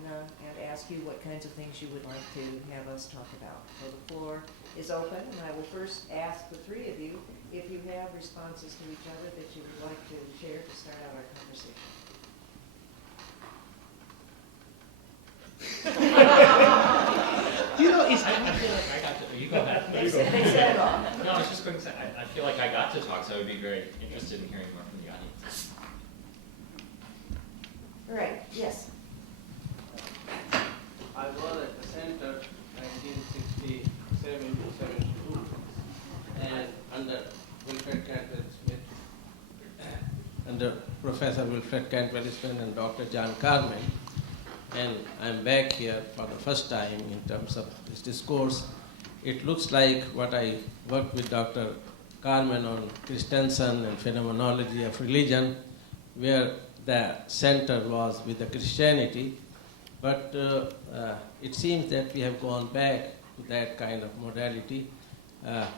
ask you what kinds of things you would like to have us talk about. So the floor is open, and I will first ask the three of you if you have responses to each other that you would like to share to start out our conversation. You know, it's I feel like I got to. You go ahead. They said it all. No, I was just going to say, I feel like I got to talk, so I would be very interested in hearing more from the audience. All right, yes. I was at the center 1967 to 72, and under Wilfred Cantwell Smith, under Professor Wilfred Cantwell Smith and Dr. John Carmen. And I'm back here for the first time in terms of this discourse. It looks like what I worked with Dr. Carmen on Christensen and phenomenology of religion, where the center was with the Christianity, but it seems that we have gone back to that kind of modality.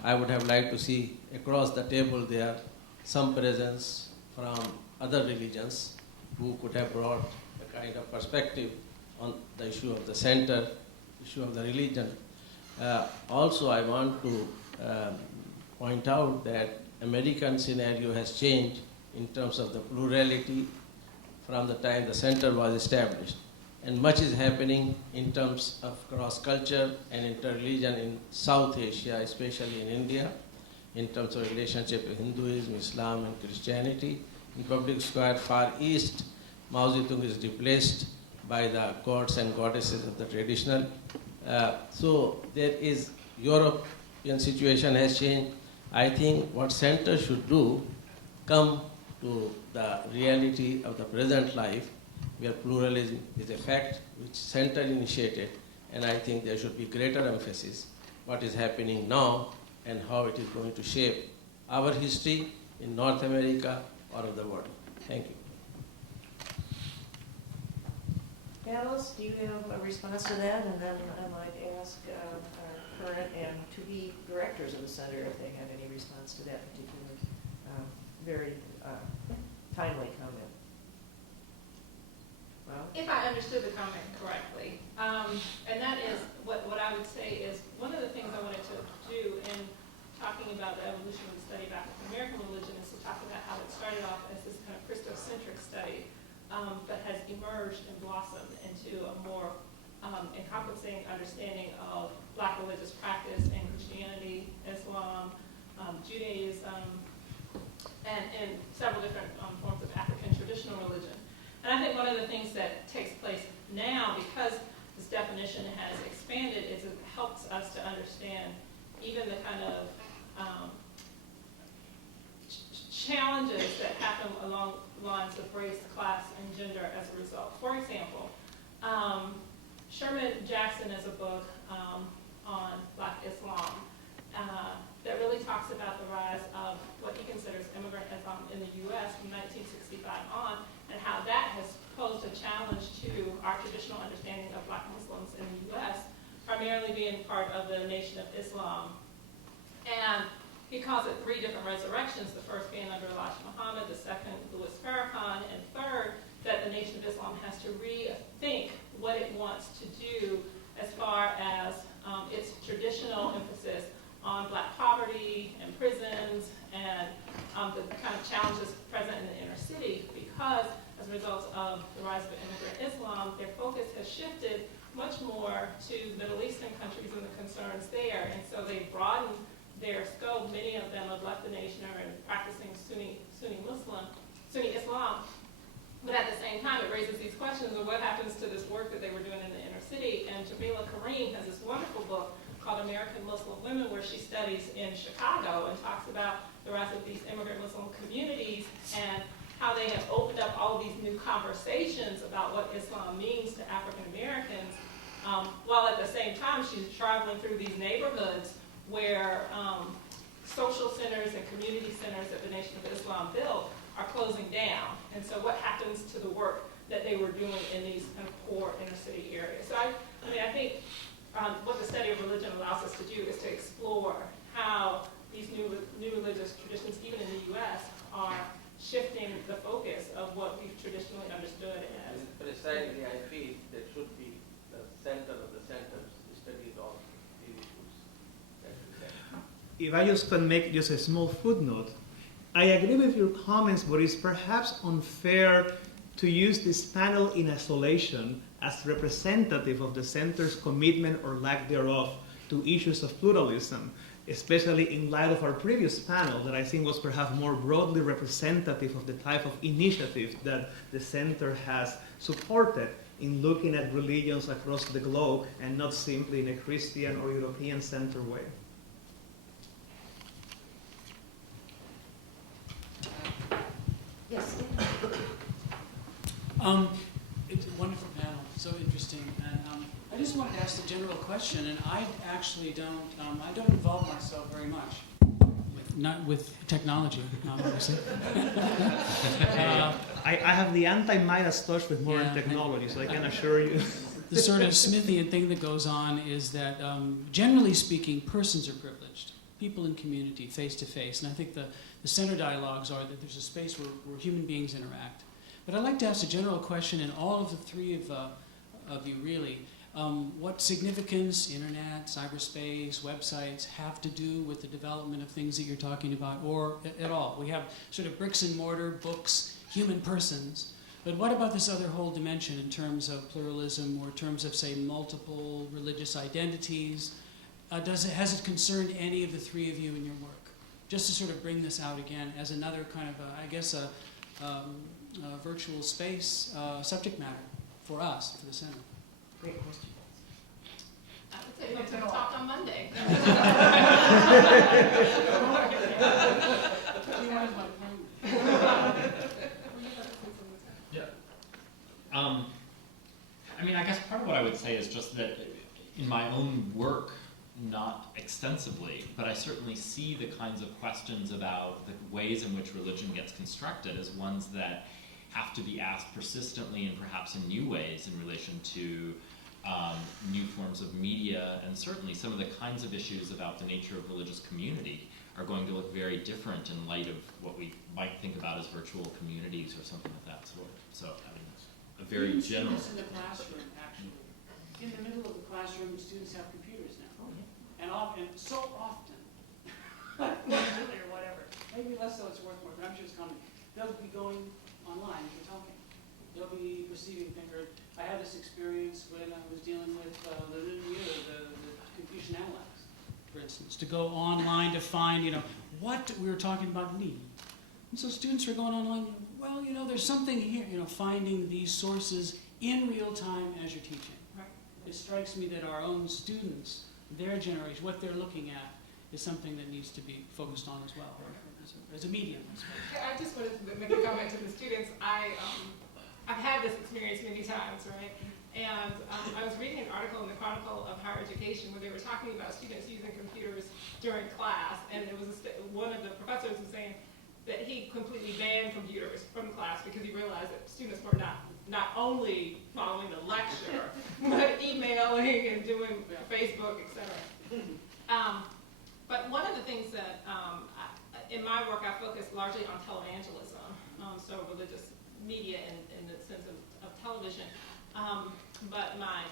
I would have liked to see across the table there some presence from other religions who could have brought a kind of perspective on the issue of the center, issue of the religion. Also, I want to point out that American scenario has changed in terms of the plurality from the time the center was established. And much is happening in terms of cross-culture and inter-religion in South Asia, especially in India, in terms of relationship with Hinduism, Islam, and Christianity. In public square Far East, Mao Zedong is replaced by the gods and goddesses of the traditional. So there is, European situation has changed. I think what center should do, come to the reality of the present life, where pluralism is a fact which center initiated, and I think there should be greater emphasis what is happening now and how it is going to shape our history in North America or of the world. Thank you. Alice, do you have a response to that? And then I might ask our current and to-be directors of the center if they have any response to that particular very timely comment. Well, If I understood the comment correctly, and that is, what I would say is, one of the things I wanted to do in talking about the evolution of the study of African American religion is to talk about how it started off as this kind of Christocentric study, but has emerged and blossomed into a more encompassing understanding of Black religious practice and Christianity, Islam, Judaism, and several different forms of African traditional religion. And I think one of the things that takes place now, because this definition has expanded is it helps us to understand even the kind of challenges that happen along lines of race, class, and gender as a result. For example, Sherman Jackson has a book on Black Islam that really talks about the rise of what he considers immigrant Islam in the U.S. from 1965 on, and how that has posed a challenge to our traditional understanding of Black Muslims in the U.S., primarily being part of the Nation of Islam. And he calls it 3 different resurrections, the first being under Elijah Muhammad, the second Louis Farrakhan, and third, that the Nation of Islam has to rethink what it wants to do as far as its traditional emphasis on Black poverty and prisons and the kind of challenges present in the inner city, because as a result of the rise of immigrant Islam, their focus has shifted much more to Middle Eastern countries and the concerns there, and so they broadened their scope. Many of them have left the nation or are practicing Sunni Islam. But at the same time, it raises these questions of what happens to this work that they were doing in the inner city. And Jamila Kareem has this wonderful book called American Muslim Women, where she studies in Chicago and talks about the rise of these immigrant Muslim communities and how they have opened up all of these new conversations about what Islam means to African Americans, while at the same time she's traveling through these neighborhoods where social centers and community centers that the Nation of Islam built are closing down. And so what happens to the work that they were doing in these kind of poor inner city areas? So I think what the study of religion allows us to do is to explore how these new religious traditions, even in the U.S., are shifting the focus of what we've traditionally understood as. Precisely, I feel that should be the center of the centers, the studies of these issues. If I just can make just a small footnote, I agree with your comments, but it's perhaps unfair to use this panel in isolation as representative of the center's commitment or lack thereof to issues of pluralism, especially in light of our previous panel that I think was perhaps more broadly representative of the type of initiative that the center has supported in looking at religions across the globe and not simply in a Christian or European-centered way. Yes. It's a wonderful panel, so interesting, and I just wanted to ask a general question, and I actually don't involve myself very much, not with technology, obviously. I have the anti-Midas touch with modern technology, so I can assure you. The sort of Smithian thing that goes on is that, generally speaking, persons are privileged. People in community, face to face, and I think the center dialogues are that there's a space where human beings interact. But I'd like to ask a general question in all of the 3 of you, really. What significance internet, cyberspace, websites have to do with the development of things that you're talking about, or at all? We have sort of bricks and mortar, books, human persons, but what about this other whole dimension in terms of pluralism or in terms of, say, multiple religious identities? Has it concerned any of the 3 of you in your work? Just to sort of bring this out again as another kind of, a virtual space subject matter for us, for the center. Great question. I would say we're going to talk on Monday. Yeah. I guess part of what I would say is just that in my own work, not extensively, but I certainly see the kinds of questions about the ways in which religion gets constructed as ones that have to be asked persistently and perhaps in new ways in relation to new forms of media, and certainly some of the kinds of issues about the nature of religious community are going to look very different in light of what we might think about as virtual communities or something of that sort. So, a very general... Students in the classroom, actually. In the middle of the classroom, the students have computers now. And often, so often, or whatever, maybe less so it's worth more, but I'm sure it's coming. They'll be going online if you're talking. They'll be receiving finger. I had this experience when I was dealing with the Confucian Analects, for instance, to go online to find, what we were talking about Li. And so students were going online, there's something here, finding these sources in real time as you're teaching. Right. it strikes me that our own students, their generation, what they're looking at, is something that needs to be focused on as well, or as a medium, I suppose. I just wanted to make a comment to the students. I've had this experience many times, right? And I was reading an article in the Chronicle of Higher Education where they were talking about students using computers during class, and there was one of the professors was saying that he completely banned computers from class because he realized that students were not only following the lecture, but emailing and doing Facebook, etc. But one of the things that in my work I focus largely on televangelism, so religious media in the sense of television. But my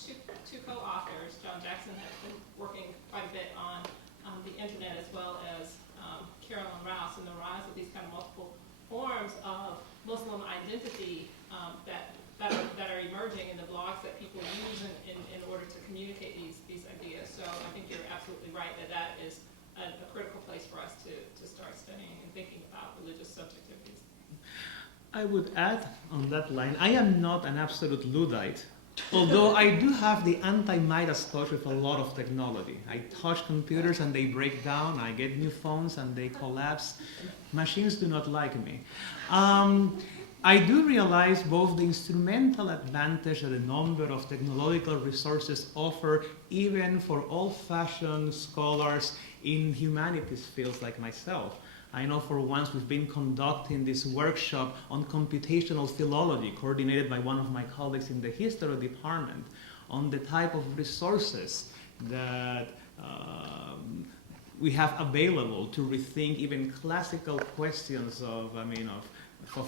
two co-authors, John Jackson, has been working quite a bit on the internet, as well as Carolyn Rouse, and the rise of these kind of multiple forms of Muslim identity that are emerging in the blogs that people use in order to communicate these ideas. So I think you're absolutely right that is a critical place for us to start studying and thinking about religious subjectivities. I would add on that line, I am not an absolute Luddite, although I do have the anti-Midas touch with a lot of technology. I touch computers and they break down, I get new phones and they collapse. Machines do not like me. I do realize both the instrumental advantage that a number of technological resources offer, even for old-fashioned scholars in humanities fields like myself. I know for once we've been conducting this workshop on computational philology, coordinated by one of my colleagues in the history department, on the type of resources that we have available to rethink even classical questions of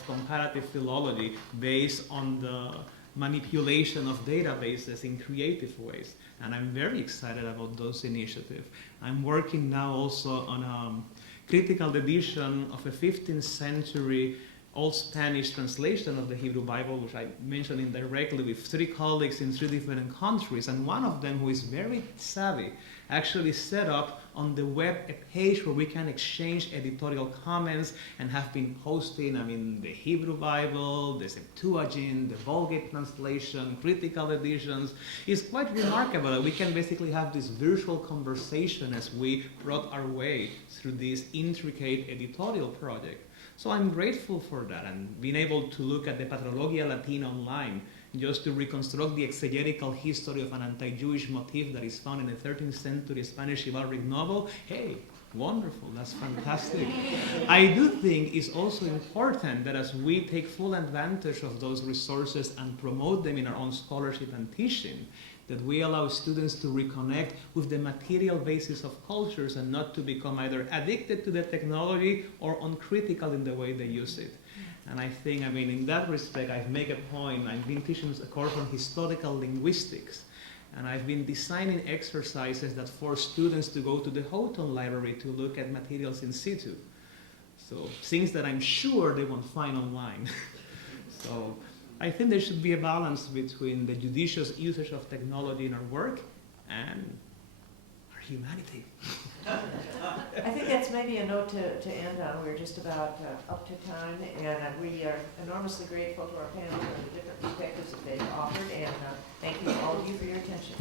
comparative philology based on the manipulation of databases in creative ways. And I'm very excited about those initiatives. I'm working now also on a critical edition of a 15th century Old Spanish translation of the Hebrew Bible, which I mentioned indirectly, with 3 colleagues in 3 different countries. And one of them, who is very savvy, actually set up on the web a page where we can exchange editorial comments, and have been posting, the Hebrew Bible, the Septuagint, the Vulgate translation, critical editions. It's quite remarkable that we can basically have this virtual conversation as we brought our way through this intricate editorial project. So I'm grateful for that, and being able to look at the Patrologia Latina online just to reconstruct the exegetical history of an anti-Jewish motif that is found in a 13th century Spanish chivalric novel. Hey, wonderful, that's fantastic. I do think it's also important that as we take full advantage of those resources and promote them in our own scholarship and teaching, that we allow students to reconnect with the material basis of cultures and not to become either addicted to the technology or uncritical in the way they use it. And I think, in that respect, I've made a point. I've been teaching a course on historical linguistics, and I've been designing exercises that force students to go to the Houghton Library to look at materials in situ. So things that I'm sure they won't find online. So I think there should be a balance between the judicious usage of technology in our work and our humanity. I think that's maybe a note to end on. We're just about up to time, and we are enormously grateful to our panel for the different perspectives that they've offered, and thank you all of you for your attention.